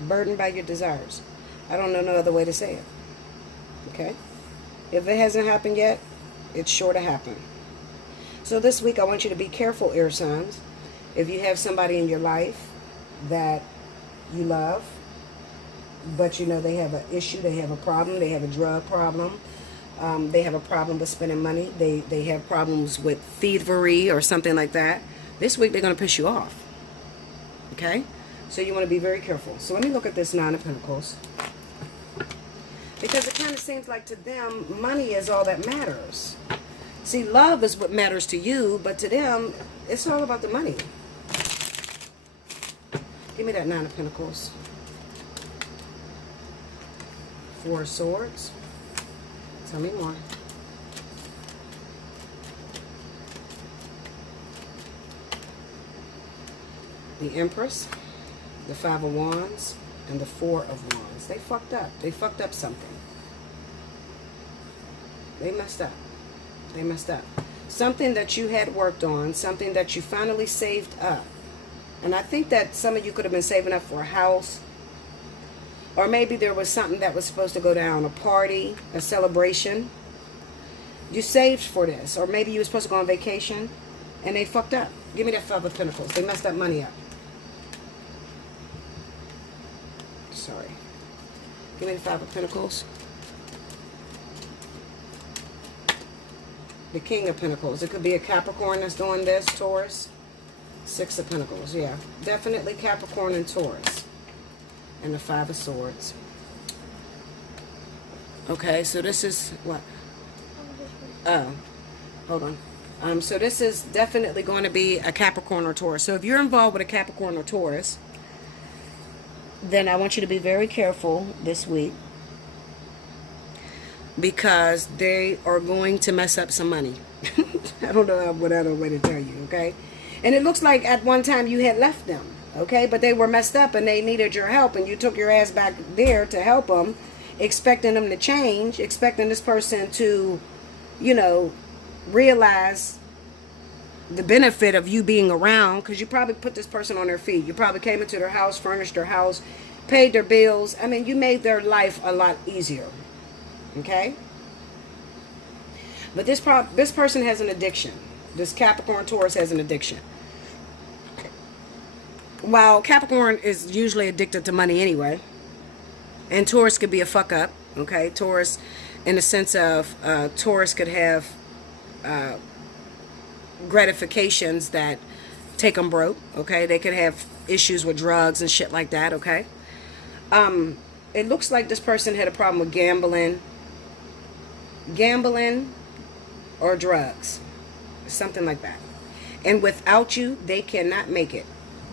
Burdened by your desires. I don't know no other way to say it. Okay? If it hasn't happened yet, it's sure to happen. So this week I want you to be careful, air signs. If you have somebody in your life that you love, but you know they have an issue, they have a problem, they have a drug problem, they have a problem with spending money, they have problems with thievery or something like that, this week they're going to piss you off. Okay? So you want to be very careful. So let me look at this Nine of Pentacles. Because it kind of seems like to them, money is all that matters. See, love is what matters to you, but to them, it's all about the money. Give me that Nine of Pentacles. Four of Swords. Tell me more. The Empress, the Five of Wands, and the Four of Wands. They fucked up. They fucked up something. They messed up. They messed up. Something that you had worked on, something that you finally saved up. And I think that some of you could have been saving up for a house. Or maybe there was something that was supposed to go down, a party, a celebration. You saved for this. Or maybe you were supposed to go on vacation and they fucked up. Give me that Five of Pentacles. They messed that money up. Sorry. Give me the Five of Pentacles. The King of Pentacles. It could be a Capricorn that's doing this, Taurus. Six of Pentacles, yeah. Definitely Capricorn and Taurus. And the Five of Swords. Okay, so this is what? Oh, hold on. So this is definitely going to be a Capricorn or Taurus. So if you're involved with a Capricorn or Taurus, then I want you to be very careful this week, because they are going to mess up some money. I don't know what other way to tell you, okay? And it looks like at one time you had left them, okay? But they were messed up and they needed your help, and you took your ass back there to help them, expecting them to change, expecting this person to, you know, realize the benefit of you being around, because you probably put this person on their feet. You probably came into their house, furnished their house, paid their bills. I mean, you made their life a lot easier. Okay? But this person has an addiction. This Capricorn Taurus has an addiction. While Capricorn is usually addicted to money anyway, and Taurus could be a fuck up. Okay? Taurus, in the sense of Taurus could have gratifications that take them broke. Okay? They could have issues with drugs and shit like that. Okay? It looks like this person had a problem with gambling or drugs, something like that. And without you, they cannot make it.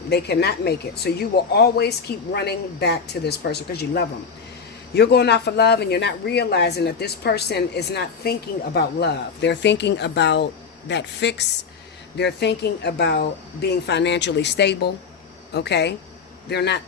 They cannot make it. So you will always keep running back to this person because you love them. You're going off of love, and you're not realizing that this person is not thinking about love. They're thinking about that fix. They're thinking about being financially stable. Okay? They're not.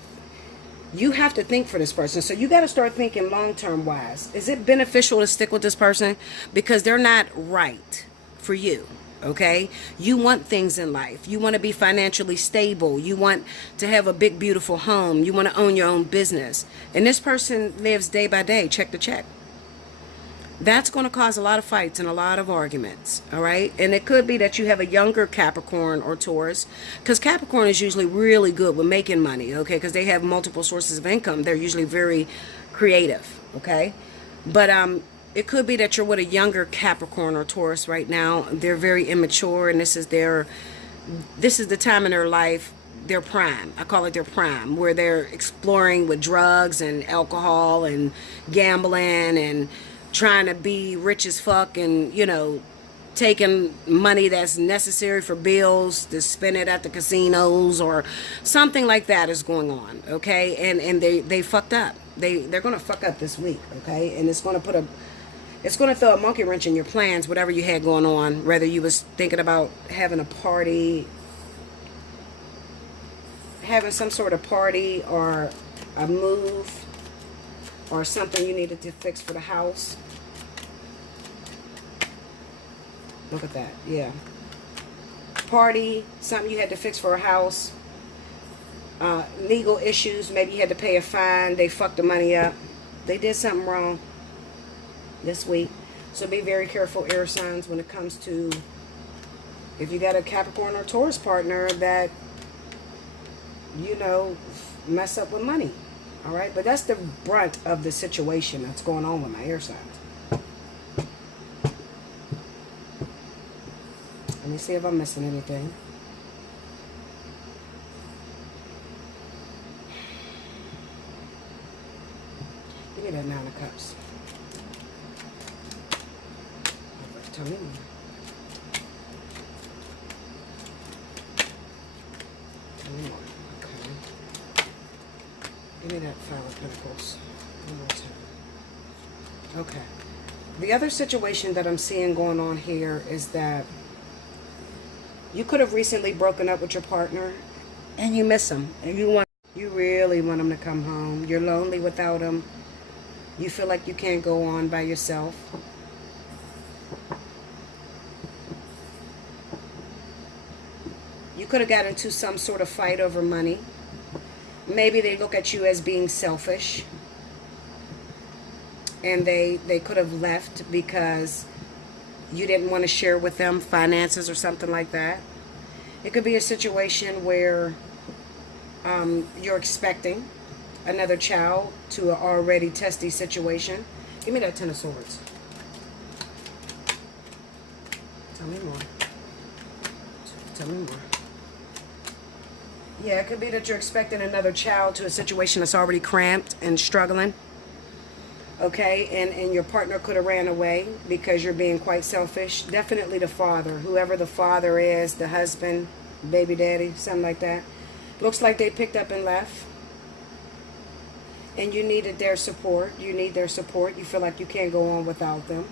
You have to think for this person. So you got to start thinking long-term wise. Is it beneficial to stick with this person? Because they're not right for you. Okay? You want things in life. You want to be financially stable. You want to have a big, beautiful home. You want to own your own business. And this person lives day by day, check to check. That's going to cause a lot of fights and a lot of arguments, all right? And it could be that you have a younger Capricorn or Taurus, because Capricorn is usually really good with making money, okay? Because they have multiple sources of income. They're usually very creative, okay? But it could be that you're with a younger Capricorn or Taurus right now. They're very immature, and this is the time in their life, their prime. I call it their prime, where they're exploring with drugs and alcohol and gambling and trying to be rich as fuck, and taking money that's necessary for bills to spend it at the casinos or something like that is going on, okay? And they fucked up. They're gonna fuck up this week, okay? And it's gonna throw a monkey wrench in your plans, whatever you had going on, whether you was thinking about having a party, having some sort of party, or a move, or something you needed to fix for the house. Look at that. Yeah. Party, something you had to fix for a house. Legal issues. Maybe you had to pay a fine. They fucked the money up. They did something wrong this week. So be very careful, air signs, when it comes to if you got a Capricorn or Taurus partner that, mess up with money. All right. But that's the brunt of the situation that's going on with my air signs. Let me see if I'm missing anything. Give me that 9 of Cups. Tell me more. Tell me more. Okay. Give me that 5 of Pentacles. One more time. Okay. The other situation that I'm seeing going on here is that you could have recently broken up with your partner and you miss him, and you really want him to come home. You're lonely without him. You feel like you can't go on by yourself. You could have got into some sort of fight over money. Maybe they look at you as being selfish, and they could have left because you didn't want to share with them finances or something like that. It could be a situation where you're expecting another child to an already testy situation. Give me that 10 of Swords. Tell me more. Tell me more. Yeah, it could be that you're expecting another child to a situation that's already cramped and struggling. Okay, and your partner could have ran away because you're being quite selfish. Definitely the father, whoever the father is, the husband, baby daddy, something like that. Looks like they picked up and left. And you needed their support. You need their support. You feel like you can't go on without them.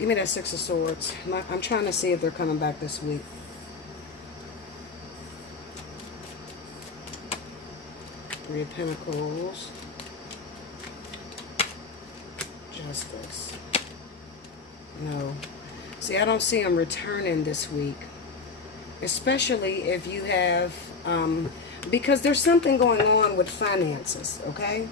Give me that 6 of Swords. I'm trying to see if they're coming back this week. Three of Pentacles. Justice. No. See, I don't see them returning this week. Especially if you have, because there's something going on with finances, okay?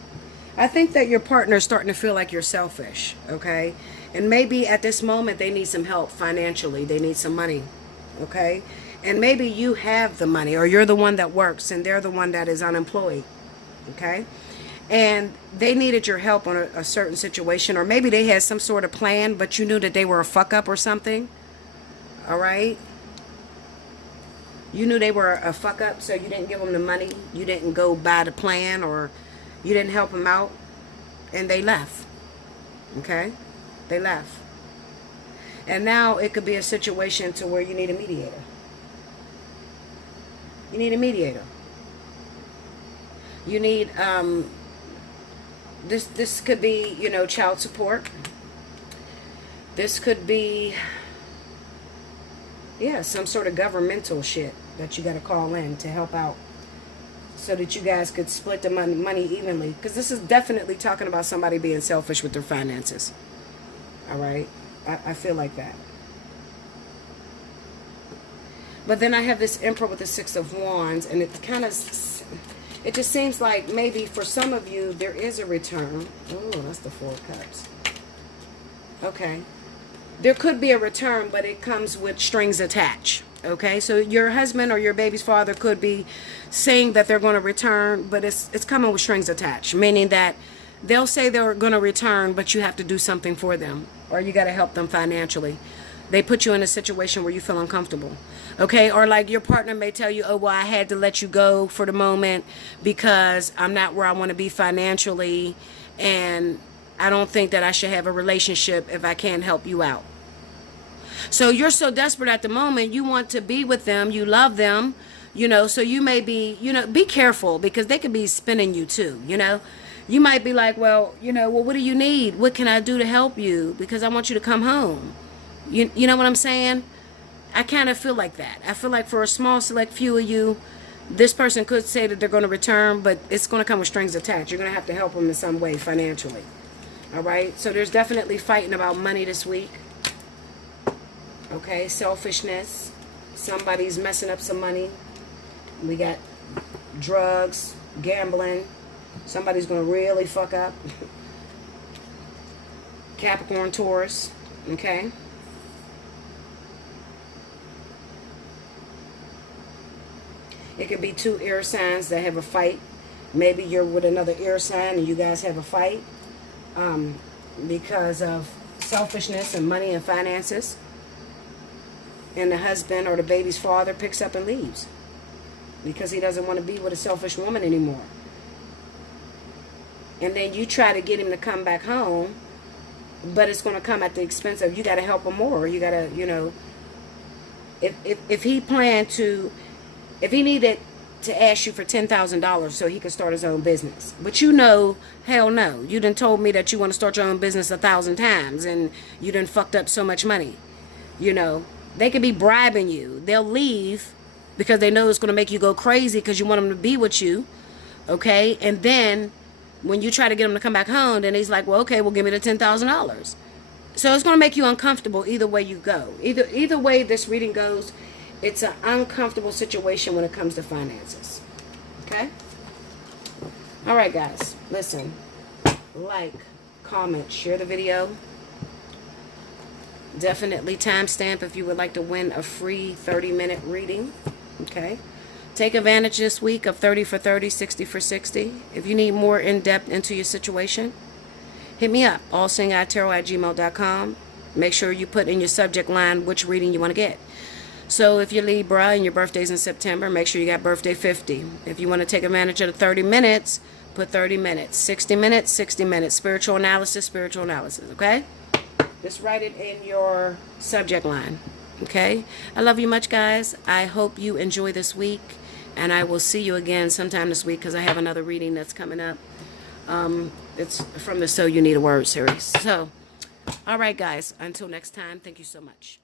I think that your partner is starting to feel like you're selfish, okay? And maybe at this moment they need some help financially. They need some money, okay? And maybe you have the money, or you're the one that works and they're the one that is unemployed. Okay, and they needed your help on a certain situation, or maybe they had some sort of plan, but you knew that they were a fuck up or something. All right, you knew they were a fuck up, so you didn't give them the money, you didn't go by the plan, or you didn't help them out, and they left. Okay, they left. And now it could be a situation to where you need a mediator. You need a mediator. You need, this could be, child support. This could be, yeah, some sort of governmental shit that you got to call in to help out so that you guys could split the money evenly. Because this is definitely talking about somebody being selfish with their finances. All right? I feel like that. But then I have this Emperor with the 6 of Wands, and it kind of... It just seems like maybe for some of you, there is a return. Oh, that's the Four of Cups. Okay. There could be a return, but it comes with strings attached. Okay, so your husband or your baby's father could be saying that they're going to return, but it's coming with strings attached, meaning that they'll say they're going to return, but you have to do something for them, or you got to help them financially. They put you in a situation where you feel uncomfortable. Okay, or like your partner may tell you, oh, well, I had to let you go for the moment because I'm not where I want to be financially, and I don't think that I should have a relationship if I can't help you out. So you're so desperate at the moment, you want to be with them, you love them, you know, so you may be, you know, be careful because they could be spinning you too, you know. You might be like, well, you know, well, what do you need? What can I do to help you? Because I want you to come home. You know what I'm saying? I kind of feel like that. I feel like for a small select few of you, this person could say that they're going to return, but it's going to come with strings attached. You're going to have to help them in some way financially. All right? So there's definitely fighting about money this week. Okay? Selfishness. Somebody's messing up some money. We got drugs, gambling. Somebody's going to really fuck up. Capricorn, Taurus. Okay? It could be two air signs that have a fight. Maybe you're with another air sign and you guys have a fight because of selfishness and money and finances. And the husband or the baby's father picks up and leaves because he doesn't want to be with a selfish woman anymore. And then you try to get him to come back home, but it's going to come at the expense of you got to help him more. You got to, you know, if he planned to... If he needed to ask you for $10,000 so he could start his own business. But you know, hell no. You done told me that you want to start your own business 1,000 times and you done fucked up so much money. You know, they could be bribing you. They'll leave because they know it's going to make you go crazy because you want them to be with you. Okay? And then when you try to get him to come back home, then he's like, well, okay, well, give me the $10,000. So it's going to make you uncomfortable either way you go. Either way this reading goes, it's an uncomfortable situation when it comes to finances. Okay? All right, guys. Listen. Like, comment, share the video. Definitely timestamp if you would like to win a free 30-minute reading. Okay? Take advantage this week of 30 for 30, 60 for 60. If you need more in-depth into your situation, hit me up. Allseeingeyetarot@gmail.com. Make sure you put in your subject line which reading you want to get. So if you're Libra and your birthday's in September, make sure you got birthday 50. If you want to take advantage of the 30 minutes, put 30 minutes. 60 minutes, 60 minutes. Spiritual analysis, okay? Just write it in your subject line, okay? I love you much, guys. I hope you enjoy this week, and I will see you again sometime this week because I have another reading that's coming up. It's from the So You Need a Word series. So, all right, guys. Until next time, thank you so much.